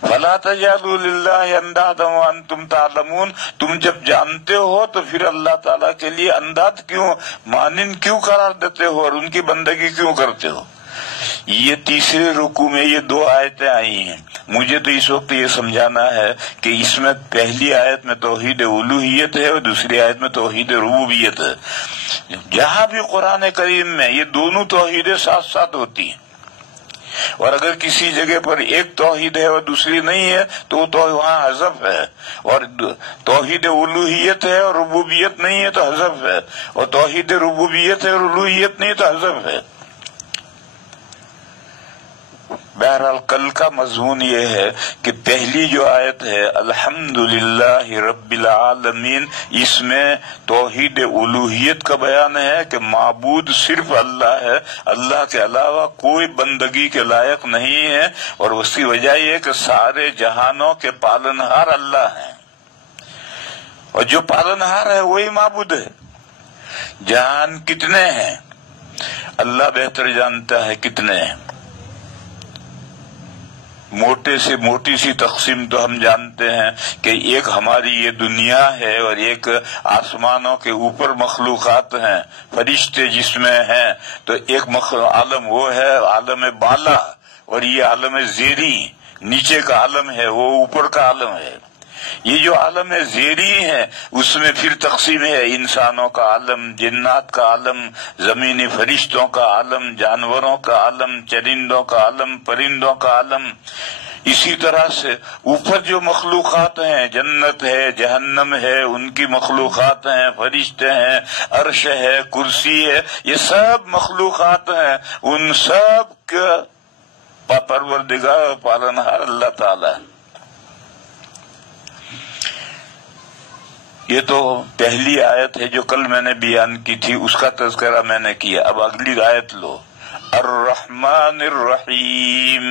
فلا تجعلوا للہ اندادا وانتم تعلمون. تم جب جانتے ہو تو پھر اللہ تعالیٰ کے لیے انداد کیوں، مانند کیوں قرار دیتے ہو اور ان کی بندگی کیوں کرتے ہو؟ یہ تیسرے رکوع میں یہ 2 آیتیں آئی ہیں. مجھے تو اس وقت یہ سمجھانا ہے کہ اس میں پہلی آیت میں توحید الوہیت ہے اور دوسری آیت میں توحید ربوبیت ہے. جہاں بھی قرآن کریم میں یہ دونوں توحیدیں ساتھ ساتھ ہوتی ہیں، اور اگر کسی جگہ پر ایک توحید ہے اور دوسری نہیں ہے تو وہ تو وہاں حذف ہے، اور توحید الوہیت ہے اور ربوبیت نہیں ہے تو حذف ہے، اور توحید ربوبیت ہے اور الوہیت نہیں تو حذف ہے. بہرحال کل کا مضمون یہ ہے کہ پہلی جو آیت ہے الحمدللہ رب العالمین، اس میں توحید الوہیت کا بیان ہے کہ معبود صرف اللہ ہے، اللہ کے علاوہ کوئی بندگی کے لائق نہیں ہے، اور اس کی وجہ یہ کہ سارے جہانوں کے پالنہار اللہ ہیں، اور جو پالنہار ہے وہی معبود ہے. جہان کتنے ہیں اللہ بہتر جانتا ہے کتنے ہیں. موٹے سے موٹی سی تقسیم تو ہم جانتے ہیں کہ ایک ہماری یہ دنیا ہے اور ایک آسمانوں کے اوپر مخلوقات ہیں، فرشتے جس میں ہیں، تو ایک عالم وہ ہے عالم بالا، اور یہ عالم زیری نیچے کا عالم ہے، وہ اوپر کا عالم ہے. یہ جو عالم زیری ہے اس میں پھر تقسیم ہے انسانوں کا عالم، جنات کا عالم، زمینی فرشتوں کا عالم، جانوروں کا عالم، چرندوں کا عالم، پرندوں کا عالم. اسی طرح سے اوپر جو مخلوقات ہیں، جنت ہے، جہنم ہے، ان کی مخلوقات ہیں، فرشتے ہیں، عرش ہے، کرسی ہے، یہ سب مخلوقات ہیں. ان سب کا پروردگار پالنہار اللہ تعالی ہے. یہ تو پہلی آیت ہے جو کل میں نے بیان کی تھی، اس کا تذکرہ میں نے کیا. اب اگلی آیت لو، الرحمن الرحیم.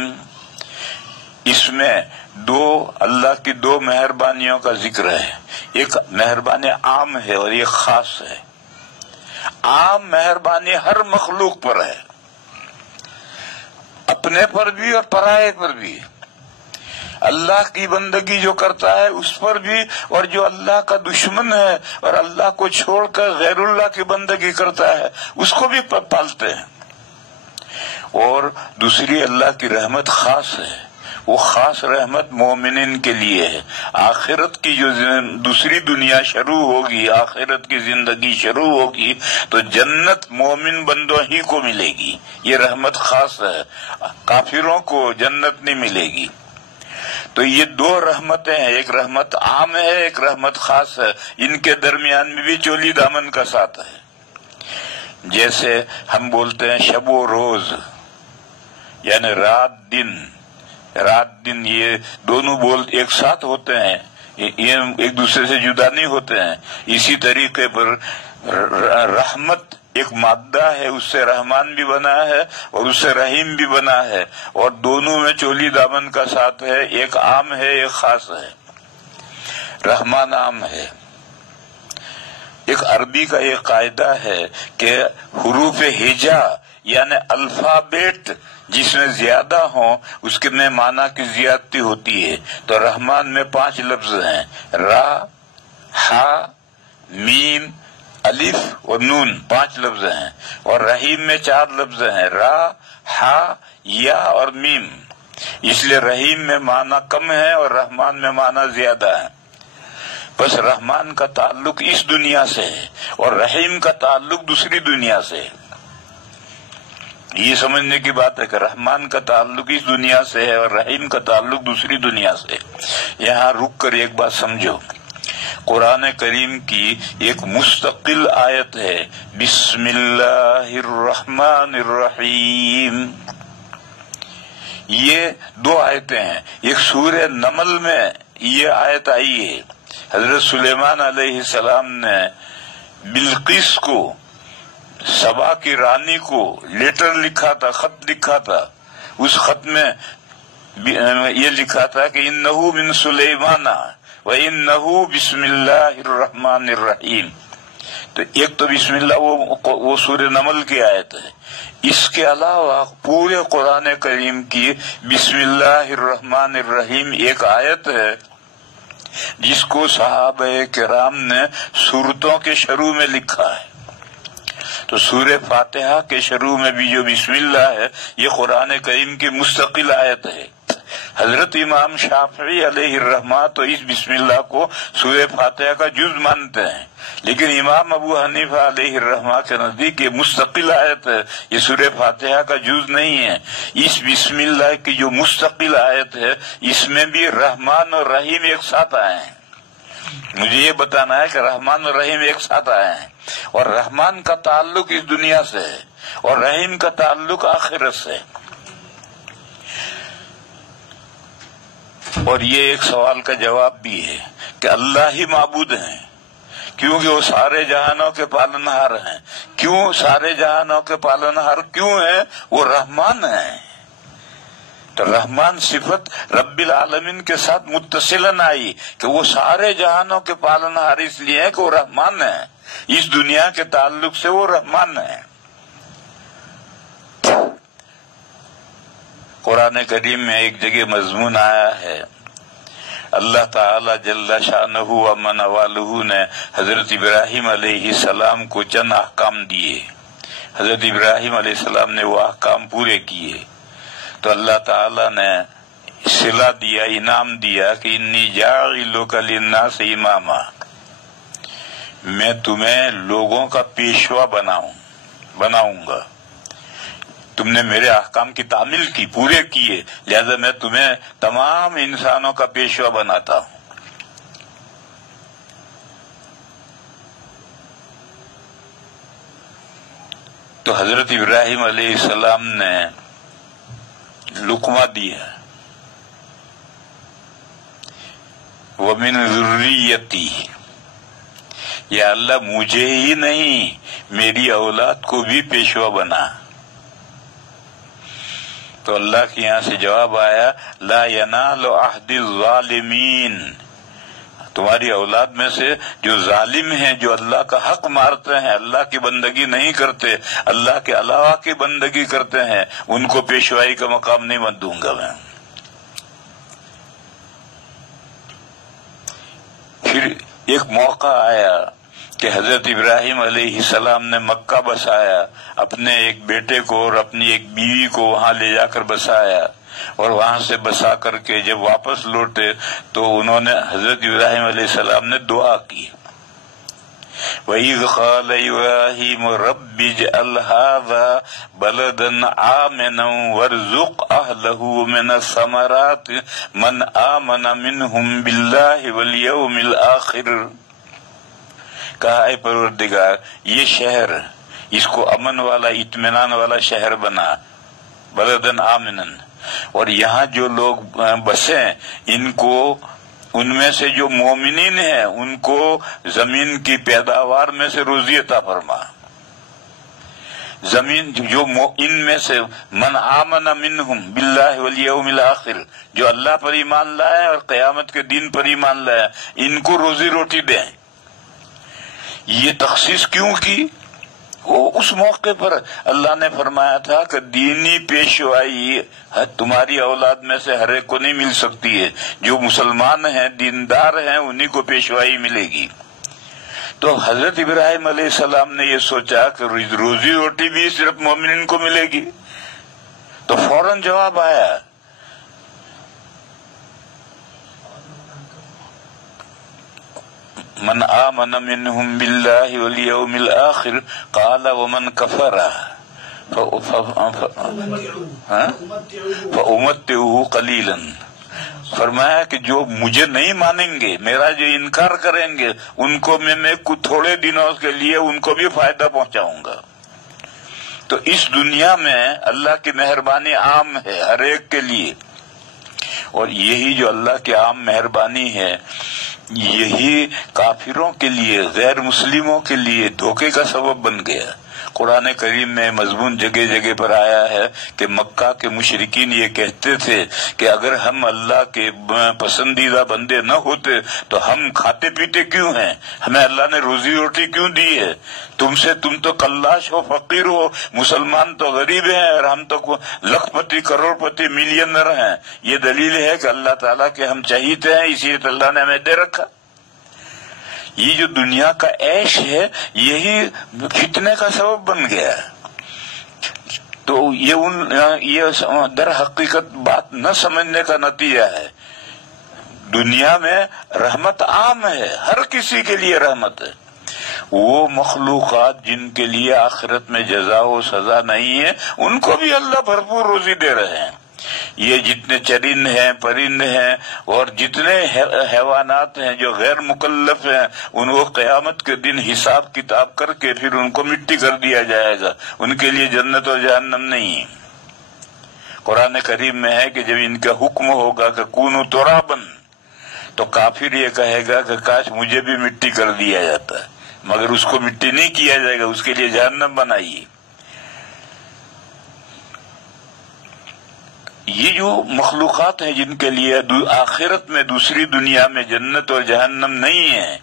اس میں اللہ کی 2 مہربانیوں کا ذکر ہے. ایک مہربانی عام ہے اور ایک خاص ہے. عام مہربانی ہر مخلوق پر ہے، اپنے پر بھی اور پرائے پر بھی. اللہ کی بندگی جو کرتا ہے اس پر بھی، اور جو اللہ کا دشمن ہے اور اللہ کو چھوڑ کر غیر اللہ کی بندگی کرتا ہے اس کو بھی پالتے ہیں. اور دوسری اللہ کی رحمت خاص ہے، وہ خاص رحمت مومنین کے لیے ہے. آخرت کی جو دوسری دنیا شروع ہوگی، آخرت کی زندگی شروع ہوگی تو جنت مومن بندوں ہی کو ملے گی. یہ رحمت خاص ہے، کافروں کو جنت نہیں ملے گی. تو یہ 2 رحمتیں ہیں، ایک رحمت عام ہے، ایک رحمت خاص ہے. ان کے درمیان میں بھی چولی دامن کا ساتھ ہے. جیسے ہم بولتے ہیں شب و روز، یعنی رات دن یہ دونوں بول ایک ساتھ ہوتے ہیں، یہ ایک دوسرے سے جدا نہیں ہوتے ہیں. اسی طریقے پر رحمت ایک مادہ ہے، اس سے رحمان بھی بنا ہے اور اس سے رحیم بھی بنا ہے، اور دونوں میں چولی دامن کا ساتھ ہے. ایک عام ہے، ایک خاص ہے. رحمان عام ہے. ایک عربی کا ایک قاعدہ ہے کہ حروف ہجا یعنی الفابیٹ جس میں زیادہ ہوں اس کے میں معنی کی زیادتی ہوتی ہے. تو رحمان میں 5 لفظ ہیں، را، ہا، میم، الف اور نون، 5 لفظ ہیں. اور رحیم میں 4 لفظ ہیں، را، ہا، یا اور میم. اس لیے رحیم میں معنی کم ہے اور رحمان میں معنی زیادہ ہے. بس رحمان کا تعلق اس دنیا سے ہے اور رحیم کا تعلق دوسری دنیا سے ہے. یہ سمجھنے کی بات ہے کہ رحمان کا تعلق اس دنیا سے ہے اور رحیم کا تعلق دوسری دنیا سے. یہاں رک کر ایک بات سمجھو، قرآن کریم کی ایک مستقل آیت ہے بسم اللہ الرحمن الرحیم. یہ 2 آیتیں ہیں. ایک سورہ نمل میں یہ آیت آئی ہے. حضرت سلیمان علیہ السلام نے بلقیس کو، سبا کی رانی کو لیٹر لکھا تھا، خط لکھا تھا. اس خط میں یہ لکھا تھا کہ انہو من سلیمان وَإِنَّهُ بسم اللہ الرحمن الرحیم. تو ایک تو بسم اللہ وہ سورہ نمل کی آیت ہے. اس کے علاوہ پورے قرآن کریم کی بسم اللہ الرحمن الرحیم ایک آیت ہے جس کو صحابہ کرام نے سورتوں کے شروع میں لکھا ہے. تو سورہ فاتحہ کے شروع میں بھی جو بسم اللہ ہے یہ قرآن کریم کی مستقل آیت ہے۔ حضرت امام شافعی علیہ الرحمہ تو اس بسم اللہ کو سورہ فاتحہ کا جز مانتے ہیں، لیکن امام ابو حنیفہ علیہ الرحمہ کے نزدیک یہ مستقل آیت ہے، یہ سورہ فاتحہ کا جز نہیں ہے۔ اس بسم اللہ کی جو مستقل آیت ہے اس میں بھی رحمان اور رحیم ایک ساتھ آئے ہیں۔ مجھے یہ بتانا ہے کہ رحمان اور رحیم ایک ساتھ آئے ہیں، اور رحمان کا تعلق اس دنیا سے ہے اور رحیم کا تعلق آخرت سے۔ اور یہ ایک سوال کا جواب بھی ہے کہ اللہ ہی معبود ہیں، کیونکہ وہ سارے جہانوں کے پالنہار ہیں۔ کیوں سارے جہانوں کے پالنہار کیوں ہیں؟ وہ رحمان ہیں، تو رحمان صفت رب العالمین کے ساتھ متصلاً آئی کہ وہ سارے جہانوں کے پالنہار اس لیے ہے کہ وہ رحمان ہیں، اس دنیا کے تعلق سے وہ رحمان ہیں۔ قرآن کریم میں ایک جگہ مضمون آیا ہے، اللہ تعالی جل شانہ و من والہ نے حضرت ابراہیم علیہ السلام کو چند احکام دیے، حضرت ابراہیم علیہ السلام نے وہ احکام پورے کیے، تو اللہ تعالی نے صلہ دیا، انعام دیا کہ انی جاعلک للناس اماما، میں تمہیں لوگوں کا پیشوا بناؤں گا۔ تم نے میرے احکام کی تعمیل کی، پورے کیے، لہذا میں تمہیں تمام انسانوں کا پیشوا بناتا ہوں۔ تو حضرت ابراہیم علیہ السلام نے لقمہ دیا، وَمِن ذُرِّيَّتِي، یا اللہ مجھے ہی نہیں میری اولاد کو بھی پیشوا بنا۔ تو اللہ کے یہاں سے جواب آیا، لا ینال عہد الظالمین، تمہاری اولاد میں سے جو ظالم ہیں، جو اللہ کا حق مارتے ہیں، اللہ کی بندگی نہیں کرتے، اللہ کے علاوہ کی بندگی کرتے ہیں، ان کو پیشوائی کا مقام نہیں دوں گا میں۔ پھر ایک موقع آیا کہ حضرت ابراہیم علیہ السلام نے مکہ بسایا، اپنے ایک بیٹے کو اور اپنی ایک بیوی کو وہاں لے جا کر بسایا، اور وہاں سے بسا کر کے جب واپس لوٹے تو انہوں نے حضرت ابراہیم علیہ السلام نے دعا کی، وَإِذْ قَالَ إِبْرَاهِيمُ رَبِّ اجْعَلْ هَٰذَا بَلَدًا آمِنًا وَارْزُقْ أَهْلَهُ مِنَ الثَّمَرَاتِ مَنْ آمَنَ مِنْهُمْ بِاللَّهِ وَالْيَوْمِ الْآخِرِ، کہا اے پروردگار یہ شہر، اس کو امن والا اطمینان والا شہر بنا، بلدن آمنن، اور یہاں جو لوگ بسیں ان کو، ان میں سے جو مومنین ہیں ان کو زمین کی پیداوار میں سے روزی عطا فرما، زمین جو ان میں سے من آمن منہم باللہ والیوم الآخر، جو اللہ پر ایمان لائے اور قیامت کے دن پر ایمان لائے، ان کو روزی روٹی دیں۔ یہ تخصیص کیوں کی؟ وہ اس موقع پر اللہ نے فرمایا تھا کہ دینی پیشوائی تمہاری اولاد میں سے ہر ایک کو نہیں مل سکتی ہے، جو مسلمان ہیں دیندار ہیں انہی کو پیشوائی ملے گی۔ تو حضرت ابراہیم علیہ السلام نے یہ سوچا کہ روزی روٹی بھی صرف مومنین کو ملے گی، تو فوراً جواب آیا، من آمن منهم بالله واليوم الآخر قال ومن كفر فأمتعه قليلا، فرمایا کہ جو مجھے نہیں مانیں گے، میرا جو انکار کریں گے، ان کو میں تھوڑے دنوں کے لیے ان کو بھی فائدہ پہنچاؤں گا۔ تو اس دنیا میں اللہ کی مہربانی عام ہے ہر ایک کے لیے، اور یہی جو اللہ کی عام مہربانی ہے یہی کافروں کے لیے، غیر مسلموں کے لیے دھوکے کا سبب بن گیا۔ قرآن کریم میں مضمون جگہ جگہ پر آیا ہے کہ مکہ کے مشرکین یہ کہتے تھے کہ اگر ہم اللہ کے پسندیدہ بندے نہ ہوتے تو ہم کھاتے پیتے کیوں ہیں، ہمیں اللہ نے روزی روٹی کیوں دی ہے، تم تو کلاش ہو، فقیر ہو، مسلمان تو غریب ہیں اور ہم تو لکھ پتی کروڑ پتی ملینر ہیں۔ یہ دلیل ہے کہ اللہ تعالیٰ کے ہم چہیتے ہیں، اسی لیے اللہ نے ہمیں دے رکھا۔ یہ جو دنیا کا عیش ہے یہی فتنے کا سبب بن گیا ہے. تو یہ در حقیقت بات نہ سمجھنے کا نتیجہ ہے. دنیا میں رحمت عام ہے، ہر کسی کے لیے رحمت ہے. وہ مخلوقات جن کے لیے آخرت میں جزا و سزا نہیں ہے ان کو بھی اللہ بھرپور روزی دے رہے ہیں. یہ جتنے چرند ہیں، پرند ہیں اور جتنے حیوانات ہیں جو غیر مکلف ہیں، ان کو قیامت کے دن حساب کتاب کر کے پھر ان کو مٹی کر دیا جائے گا. ان کے لیے جنت اور جہنم نہیں. قرآن کریم میں ہے کہ جب ان کا حکم ہوگا کہ کونوا ترابا، تو کافر یہ کہے گا کہ کاش مجھے بھی مٹی کر دیا جاتا ہے، مگر اس کو مٹی نہیں کیا جائے گا، اس کے لیے جہنم بنائیے. یہ جو مخلوقات ہیں جن کے لیے آخرت میں دوسری دنیا میں جنت اور جہنم نہیں ہے،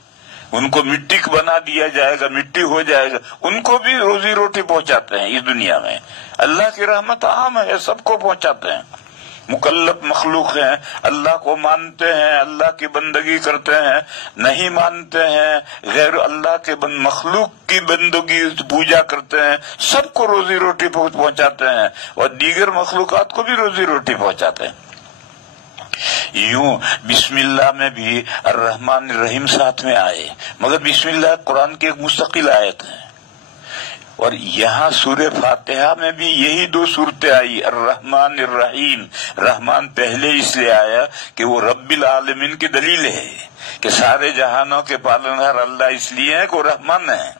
ان کو مٹی بنا دیا جائے گا، مٹی ہو جائے گا، ان کو بھی روزی روٹی پہنچاتے ہیں اس دنیا میں. اللہ کی رحمت عام ہے، سب کو پہنچاتے ہیں. مکلف مخلوق ہیں، اللہ کو مانتے ہیں، اللہ کی بندگی کرتے ہیں، نہیں مانتے ہیں غیر اللہ کے مخلوق کی بندگی پوجا کرتے ہیں، سب کو روزی روٹی پہنچاتے ہیں اور دیگر مخلوقات کو بھی روزی روٹی پہنچاتے ہیں. یوں بسم اللہ میں بھی الرحمن الرحیم ساتھ میں آئے، مگر بسم اللہ قرآن کی ایک مستقل آیت ہے. اور یہاں سورہ فاتحہ میں بھی یہی دو صورتیں آئی، الرحمن الرحیم. رحمان پہلے اس لیے آیا کہ وہ رب العالمین کی دلیل ہے کہ سارے جہانوں کے پالنہار اللہ اس لیے ہے کہ وہ رحمان ہے.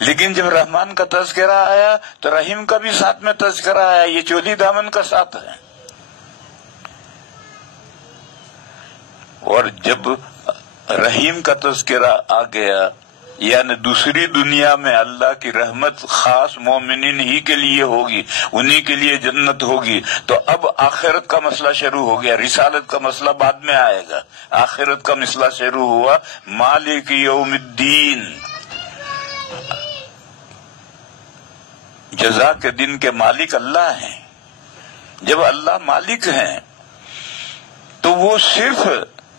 لیکن جب رحمان کا تذکرہ آیا تو رحیم کا بھی ساتھ میں تذکرہ آیا. یہ چولی دامن کا ساتھ ہے. اور جب رحیم کا تذکرہ آ گیا یعنی دوسری دنیا میں اللہ کی رحمت خاص مومنین ہی کے لیے ہوگی، انہی کے لیے جنت ہوگی، تو اب آخرت کا مسئلہ شروع ہو گیا. رسالت کا مسئلہ بعد میں آئے گا، آخرت کا مسئلہ شروع ہوا. مالک یوم الدین، جزا کے دن کے مالک اللہ ہیں. جب اللہ مالک ہیں تو وہ صرف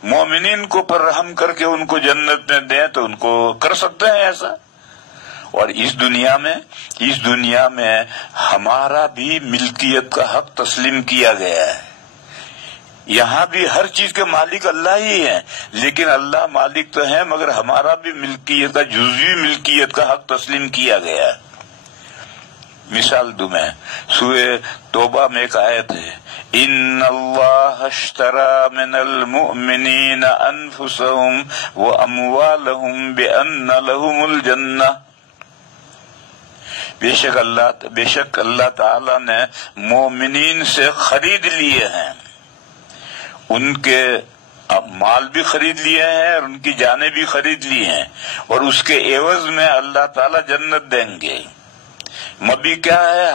مومنین کو پر رحم کر کے ان کو جنت میں دیں تو ان کو کر سکتے ہیں ایسا. اور اس دنیا میں ہمارا بھی ملکیت کا حق تسلیم کیا گیا ہے. یہاں بھی ہر چیز کے مالک اللہ ہی ہیں، لیکن اللہ مالک تو ہیں مگر ہمارا بھی ملکیت کا جزوی ملکیت کا حق تسلیم کیا گیا ہے. مثال دوں میں، سورہ توبہ میں ایک آیت ہے، ان اللہ اشترى من المؤمنین انفسهم واموالهم بان لهم الجنہ. بے شک اللہ تعالی نے مومنین سے خرید لیے ہیں، ان کے مال بھی خرید لیے ہیں اور ان کی جانیں بھی خرید لی ہیں، اور اس کے عوض میں اللہ تعالی جنت دیں گے. مبی کیا ہے؟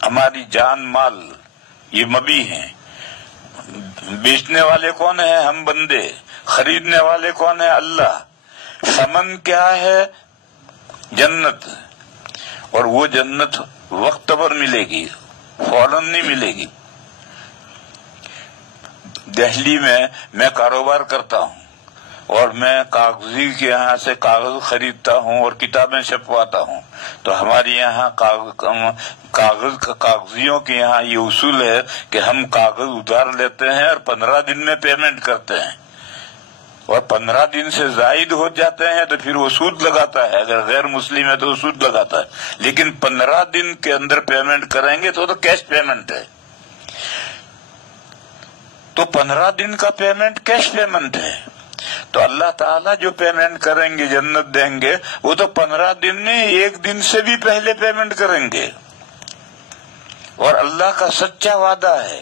ہماری جان مال یہ مبی ہیں. بیچنے والے کون ہیں؟ ہم بندے. خریدنے والے کون ہیں؟ اللہ. ثمن کیا ہے؟ جنت. اور وہ جنت وقت پر ملے گی، فوراً نہیں ملے گی. دہلی میں کاروبار کرتا ہوں اور میں کاغذی کے یہاں سے کاغذ خریدتا ہوں اور کتابیں چھپواتا ہوں. تو ہمارے یہاں کاغذیوں کے یہاں یہ اصول ہے کہ ہم کاغذ ادھار لیتے ہیں اور 15 دن میں پیمنٹ کرتے ہیں، اور 15 دن سے زائد ہو جاتے ہیں تو پھر وہ سود لگاتا ہے. اگر غیر مسلم ہے تو وہ سود لگاتا ہے، لیکن 15 دن کے اندر پیمنٹ کریں گے تو کیش پیمنٹ ہے. تو 15 دن کا پیمنٹ کیش پیمنٹ ہے. تو اللہ تعالیٰ جو پیمنٹ کریں گے جنت دیں گے، وہ تو 15 دن میں 1 دن سے بھی پہلے پیمنٹ کریں گے، اور اللہ کا سچا وعدہ ہے.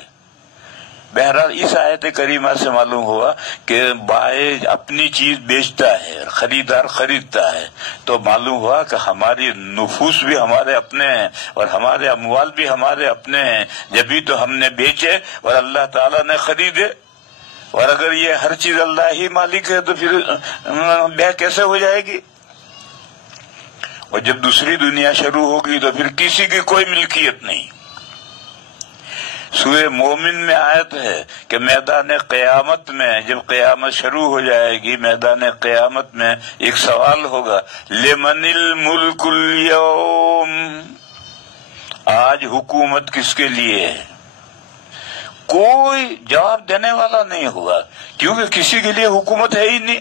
بہرحال اس آیت کریمہ سے معلوم ہوا کہ بائع اپنی چیز بیچتا ہے، خریدار خریدتا ہے، تو معلوم ہوا کہ ہماری نفوس بھی ہمارے اپنے ہیں اور ہمارے اموال بھی ہمارے اپنے ہیں. جبھی تو ہم نے بیچے اور اللہ تعالیٰ نے خریدے. اور اگر یہ ہر چیز اللہ ہی مالک ہے تو پھر بیع کیسے ہو جائے گی؟ اور جب دوسری دنیا شروع ہوگی تو پھر کسی کی کوئی ملکیت نہیں. سورہ مومن میں آیت ہے کہ میدان قیامت میں جب قیامت شروع ہو جائے گی، میدان قیامت میں ایک سوال ہوگا، لمن الملک اليوم، آج حکومت کس کے لیے ہے؟ کوئی جواب دینے والا نہیں ہوگا، کیونکہ کسی کے لیے حکومت ہے ہی نہیں۔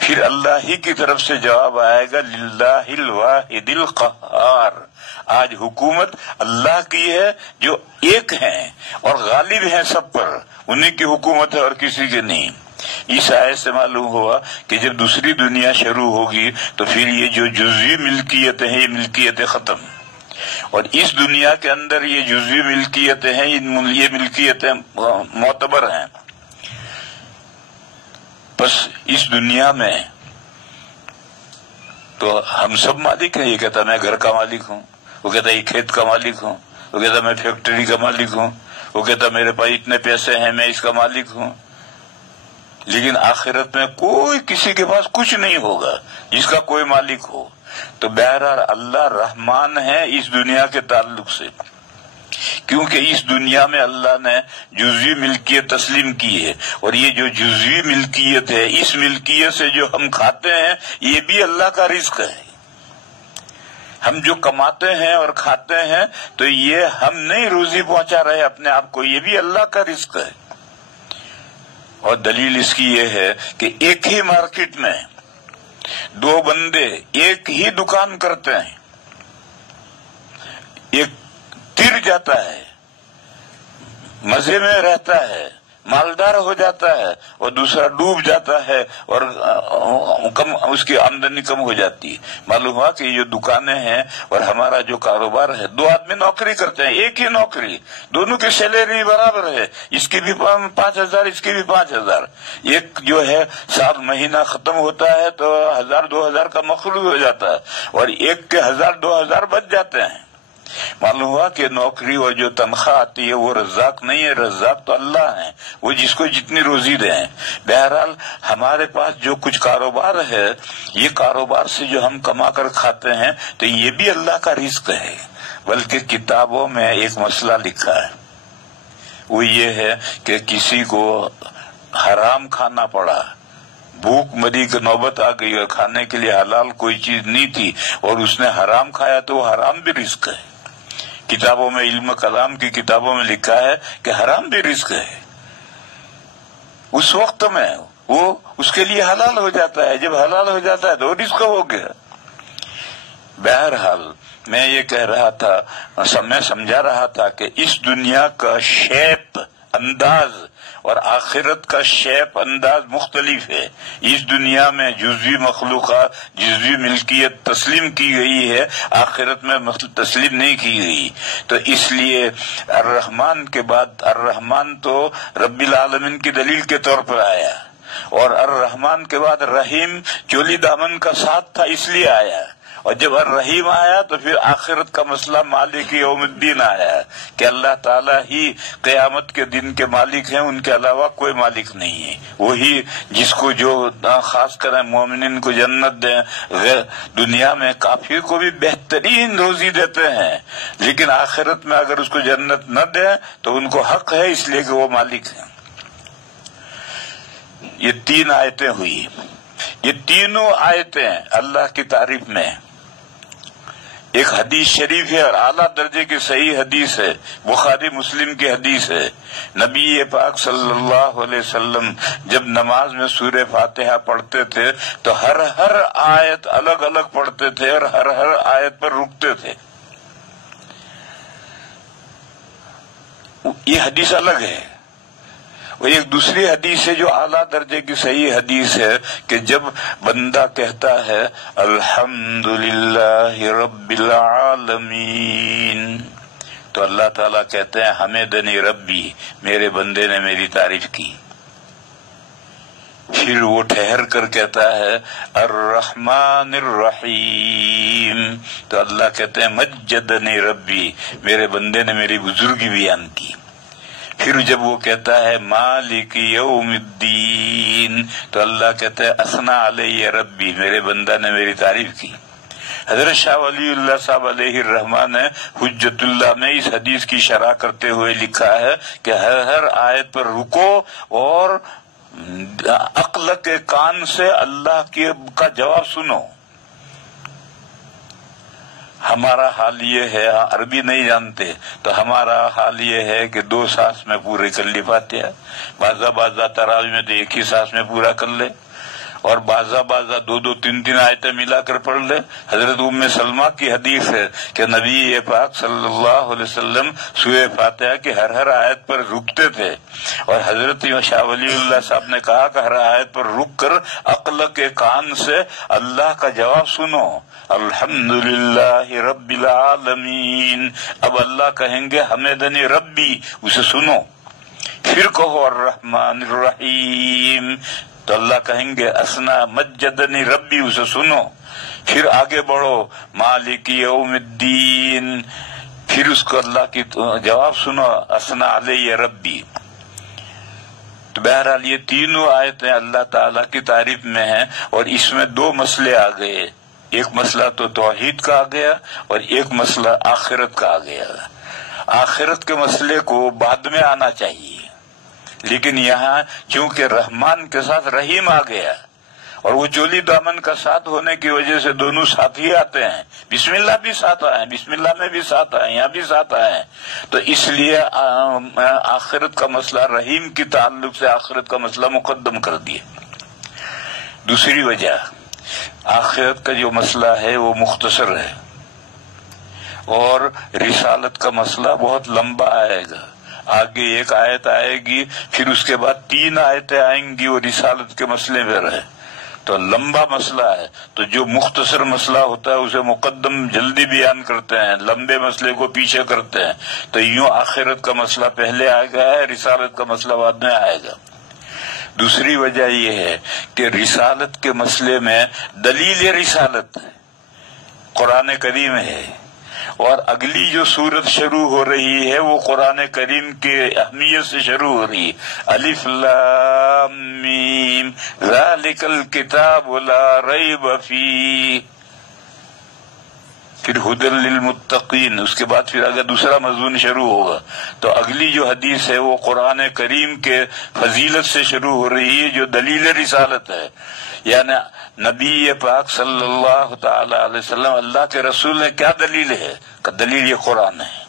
پھر اللہ ہی کی طرف سے جواب آئے گا، للہ الواحد القہار، آج حکومت اللہ کی ہے جو ایک ہیں اور غالب ہیں سب پر، انہیں کی حکومت ہے اور کسی کی نہیں۔ اس آیت سے معلوم ہوا کہ جب دوسری دنیا شروع ہوگی تو پھر یہ جو جزوی ملکیتیں ہیں یہ ملکیتیں ختم، اور اس دنیا کے اندر یہ جزوی ملکیتیں ہیں یہ ملکیتیں معتبر ہیں۔ بس اس دنیا میں تو ہم سب مالک ہیں، یہ کہتا میں گھر کا مالک ہوں، وہ کہتا یہ کھیت کا مالک ہوں، وہ کہتا میں فیکٹری کا مالک ہوں، وہ کہتا میرے پاس اتنے پیسے ہیں میں اس کا مالک ہوں۔ لیکن آخرت میں کوئی کسی کے پاس کچھ نہیں ہوگا جس کا کوئی مالک ہو۔ تو بہرحال اللہ رحمان ہے اس دنیا کے تعلق سے، کیونکہ اس دنیا میں اللہ نے جزوی ملکیت تسلیم کی ہے، اور یہ جو جزوی ملکیت ہے اس ملکیت سے جو ہم کھاتے ہیں یہ بھی اللہ کا رزق ہے۔ ہم جو کماتے ہیں اور کھاتے ہیں تو یہ ہم نہیں روزی پہنچا رہے اپنے آپ کو، یہ بھی اللہ کا رزق ہے۔ اور دلیل اس کی یہ ہے کہ ایک ہی مارکیٹ میں دو بندے ایک ہی دکان کرتے ہیں، ایک تر جاتا ہے، مزے میں رہتا ہے، مالدار ہو جاتا ہے، اور دوسرا ڈوب جاتا ہے اور اس کی آمدنی کم ہو جاتی ہے۔ معلوم ہوا کہ یہ جو دکانیں ہیں اور ہمارا جو کاروبار ہے، دو آدمی نوکری کرتے ہیں، ایک ہی نوکری، دونوں کی سیلری برابر ہے، اس کی بھی 5,000 اس کی بھی 5,000۔ ایک جو ہے سال مہینہ ختم ہوتا ہے تو 1,000-2,000 کا مخلوط ہو جاتا ہے، اور ایک کے 1,000-2,000 بچ جاتے ہیں۔ معلوم ہوا کہ نوکری اور جو تنخواہ آتی ہے وہ رزاق نہیں ہے، رزاق تو اللہ ہے، وہ جس کو جتنی روزی دیں۔ بہرحال ہمارے پاس جو کچھ کاروبار ہے، یہ کاروبار سے جو ہم کما کر کھاتے ہیں تو یہ بھی اللہ کا رزق ہے۔ بلکہ کتابوں میں ایک مسئلہ لکھا ہے، وہ یہ ہے کہ کسی کو حرام کھانا پڑا، بھوک مری کی نوبت آ گئی اور کھانے کے لیے حلال کوئی چیز نہیں تھی اور اس نے حرام کھایا تو وہ حرام بھی رزق ہے۔ کتابوں میں، علم کلام کی کتابوں میں لکھا ہے کہ حرام بھی رزق ہے، اس وقت میں وہ اس کے لیے حلال ہو جاتا ہے، جب حلال ہو جاتا ہے تو وہ رزق ہو گیا۔ بہرحال میں یہ کہہ رہا تھا، میں سمجھا رہا تھا کہ اس دنیا کا شیپ انداز اور آخرت کا شیپ انداز مختلف ہے۔ اس دنیا میں جزوی مخلوقات، جزوی ملکیت تسلیم کی گئی ہے، آخرت میں تسلیم نہیں کی گئی۔ تو اس لیے الرحمن کے بعد الرحمن تو رب العالمین کی دلیل کے طور پر آیا، اور الرحمن کے بعد رحیم چولی دامن کا ساتھ تھا اس لیے آیا، اور جب الرحیم آیا تو پھر آخرت کا مسئلہ مالک یوم الدین آیا کہ اللہ تعالیٰ ہی قیامت کے دن کے مالک ہیں، ان کے علاوہ کوئی مالک نہیں ہے۔ وہی جس کو جو خاص کریں مومنین کو جنت دیں، دنیا میں کافر کو بھی بہترین روزی دیتے ہیں، لیکن آخرت میں اگر اس کو جنت نہ دیں تو ان کو حق ہے اس لیے کہ وہ مالک ہیں۔ یہ 3 آیتیں ہوئی، یہ تینوں آیتیں اللہ کی تعریف میں۔ ایک حدیث شریف ہے اور اعلیٰ درجے کی صحیح حدیث ہے، بخاری مسلم کی حدیث ہے۔ نبی پاک صلی اللہ علیہ وسلم جب نماز میں سورہ فاتحہ پڑھتے تھے تو ہر آیت الگ الگ پڑھتے تھے اور ہر آیت پر رکتے تھے۔ یہ حدیث الگ ہے۔ اور ایک دوسری حدیث ہے جو اعلیٰ درجے کی صحیح حدیث ہے کہ جب بندہ کہتا ہے الحمدللہ رب العالمین تو اللہ تعالیٰ کہتے ہیں حمدنی ربی، میرے بندے نے میری تعریف کی۔ پھر وہ ٹھہر کر کہتا ہے الرحمن الرحیم تو اللہ کہتے ہیں مجدنی ربی، میرے بندے نے میری بزرگی بیان کی۔ پھر جب وہ کہتا ہے مالک یوم الدین تو اللہ کہتا ہے اثنا علیہ ربی، میرے بندہ نے میری تعریف کی۔ حضرت شاہ ولی اللہ صاحب علیہ الرحمہ نے حجت اللہ میں اس حدیث کی شرح کرتے ہوئے لکھا ہے کہ ہر آیت پر رکو اور عقل کے کان سے اللہ کا جواب سنو۔ ہمارا حال یہ ہے، عربی نہیں جانتے تو ہمارا حال یہ ہے کہ 2 سانس میں پورے کر لی فاتحہ، بعضا تراویح میں تو 1 ہی سانس میں پورا کر لے، اور بعضا 2 3 آیتیں ملا کر پڑھ لے۔ حضرت ام سلمہ کی حدیث ہے کہ نبی پاک صلی اللہ علیہ وسلم سورہ فاتحہ کی ہر آیت پر رکتے تھے، اور حضرت شاہ ولی اللہ صاحب نے کہا کہ ہر آیت پر رک کر عقل کے کان سے اللہ کا جواب سنو۔ الحمدللہ رب العالمین، اب اللہ کہیں گے حمدنی ربی، اسے سنو۔ پھر کہو الرحمن الرحیم، تو اللہ کہیں گے اسنا مجدنی ربی، اسے سنو۔ پھر آگے بڑھو مالک یوم الدین، پھر اس کو اللہ کی جواب سنو اسنا علیہ ربی۔ تو بہرحال یہ تینوں آیتیں اللہ تعالیٰ کی تعریف میں ہیں، اور اس میں 2 مسئلے آ گئے، ایک مسئلہ تو توحید کا آ گیا اور ایک مسئلہ آخرت کا آ گیا۔ آخرت کے مسئلے کو بعد میں آنا چاہیے، لیکن یہاں چونکہ رحمان کے ساتھ رحیم آ گیا، اور وہ چولی دامن کا ساتھ ہونے کی وجہ سے دونوں ساتھ ہی آتے ہیں، بسم اللہ بھی ساتھ آئے، بسم اللہ میں بھی ساتھ آئے، یہاں بھی ساتھ آئے، تو اس لیے آخرت کا مسئلہ رحیم کی تعلق سے آخرت کا مسئلہ مقدم کر دیا۔ دوسری وجہ، آخرت کا جو مسئلہ ہے وہ مختصر ہے، اور رسالت کا مسئلہ بہت لمبا آئے گا۔ آگے 1 آیت آئے گی، پھر اس کے بعد 3 آیتیں آئیں گی وہ رسالت کے مسئلے میں رہے، تو لمبا مسئلہ ہے۔ تو جو مختصر مسئلہ ہوتا ہے اسے مقدم جلدی بیان کرتے ہیں، لمبے مسئلے کو پیچھے کرتے ہیں، تو یوں آخرت کا مسئلہ پہلے آ گیا ہے، رسالت کا مسئلہ بعد میں آئے گا۔ دوسری وجہ یہ ہے کہ رسالت کے مسئلے میں دلیل رسالت قرآن کریم ہے، اور اگلی جو سورت شروع ہو رہی ہے وہ قرآن کریم کی اہمیت سے شروع ہو رہی ہے۔ الف لام میم ذالک الکتاب لا ریب فیہ، پھر ہدی للمتقین، اس کے بعد پھر اگر دوسرا مضمون شروع ہوگا، تو اگلی جو حدیث ہے وہ قرآن کریم کے فضیلت سے شروع ہو رہی ہے جو دلیل رسالت ہے، یعنی نبی پاک صلی اللہ تعالی علیہ وسلم اللہ کے رسول نے کیا دلیل ہے؟ دلیل یہ قرآن ہے۔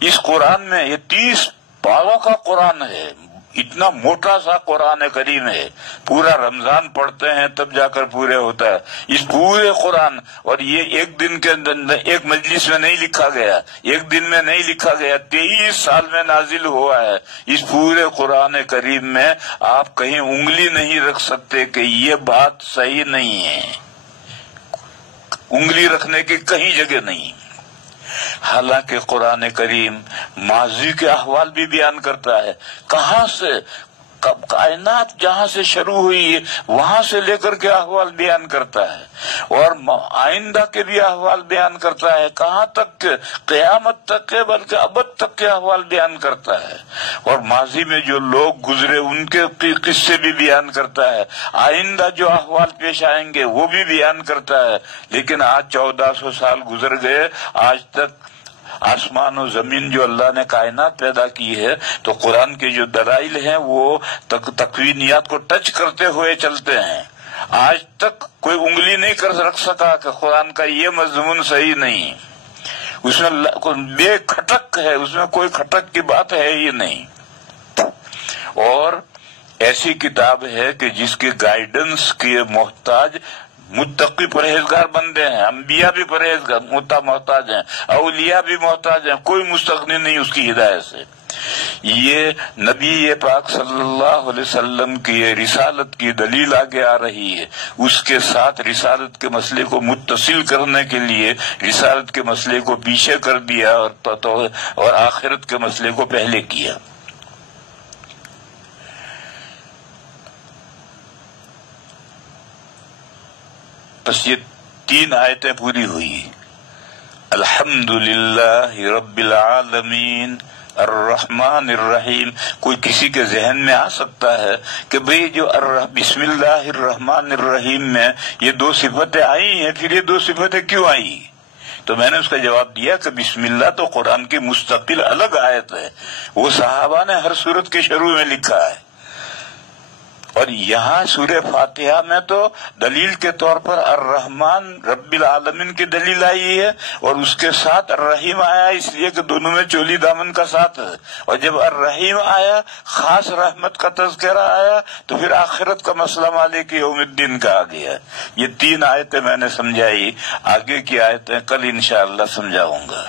اس قرآن میں یہ 30 پاروں کا قرآن ہے، اتنا موٹا سا قرآن کریم ہے، پورا رمضان پڑھتے ہیں تب جا کر پورے ہوتا ہے اس پورے قرآن، اور یہ ایک دن کے اندر ایک مجلس میں نہیں لکھا گیا، ایک دن میں نہیں لکھا گیا، 23 سال میں نازل ہوا ہے۔ اس پورے قرآن کریم میں آپ کہیں انگلی نہیں رکھ سکتے کہ یہ بات صحیح نہیں ہے، انگلی رکھنے کی کہیں جگہ نہیں۔ حالانکہ قرآن کریم ماضی کے احوال بھی بیان کرتا ہے، کہاں سے کائنات جہاں سے شروع ہوئی ہے وہاں سے لے کر کے احوال بیان کرتا ہے، اور آئندہ کے بھی احوال بیان کرتا ہے، کہاں تک کہ قیامت تک کے بلکہ ابد تک کے احوال بیان کرتا ہے، اور ماضی میں جو لوگ گزرے ان کے قصے بھی بیان کرتا ہے، آئندہ جو احوال پیش آئیں گے وہ بھی بیان کرتا ہے۔ لیکن آج 1400 سال گزر گئے، آج تک آسمان و زمین جو اللہ نے کائنات پیدا کی ہے، تو قرآن کے جو دلائل ہیں وہ تکوینیات کو ٹچ کرتے ہوئے چلتے ہیں۔ آج تک کوئی انگلی نہیں کر رکھ سکا کہ قرآن کا یہ مضمون صحیح نہیں، اس میں بے کھٹک ہے، اس میں کوئی کھٹک کی بات ہے ہی نہیں۔ اور ایسی کتاب ہے کہ جس کے گائیڈنس کے محتاج متقی پرہیزگار بندے ہیں، انبیاء بھی پرہیزگار محتاج ہیں، اولیاء بھی محتاج ہیں، کوئی مستغنی نہیں اس کی ہدایت سے۔ یہ نبی پاک صلی اللہ علیہ وسلم کی رسالت کی دلیل آگے آ رہی ہے، اس کے ساتھ رسالت کے مسئلے کو متصل کرنے کے لیے رسالت کے مسئلے کو پیچھے کر دیا اور آخرت کے مسئلے کو پہلے کیا۔ بس یہ 3 آیتیں پوری ہوئی۔ الحمدللہ رب العالمین الرحمن الرحیم. کوئی کسی کے ذہن میں آ سکتا ہے کہ بھئی جو بسم اللہ الرحمن الرحیم میں یہ دو صفتیں آئی ہیں، پھر یہ دو صفتیں کیوں آئی؟ تو میں نے اس کا جواب دیا کہ بسم اللہ تو قرآن کی مستقل الگ آیت ہے، وہ صحابہ نے ہر سورت کے شروع میں لکھا ہے، اور یہاں سورہ فاتحہ میں تو دلیل کے طور پر الرحمن رب العالمین کی دلیل آئی ہے، اور اس کے ساتھ الرحیم آیا، اس لیے کہ دونوں میں چولی دامن کا ساتھ ہے. اور جب الرحیم آیا، خاص رحمت کا تذکرہ آیا، تو پھر آخرت کا مسئلہ مالک یوم الدین کا آ گیا. یہ 3 آیتیں میں نے سمجھائی، آگے کی آیتیں کل انشاءاللہ سمجھاؤں گا.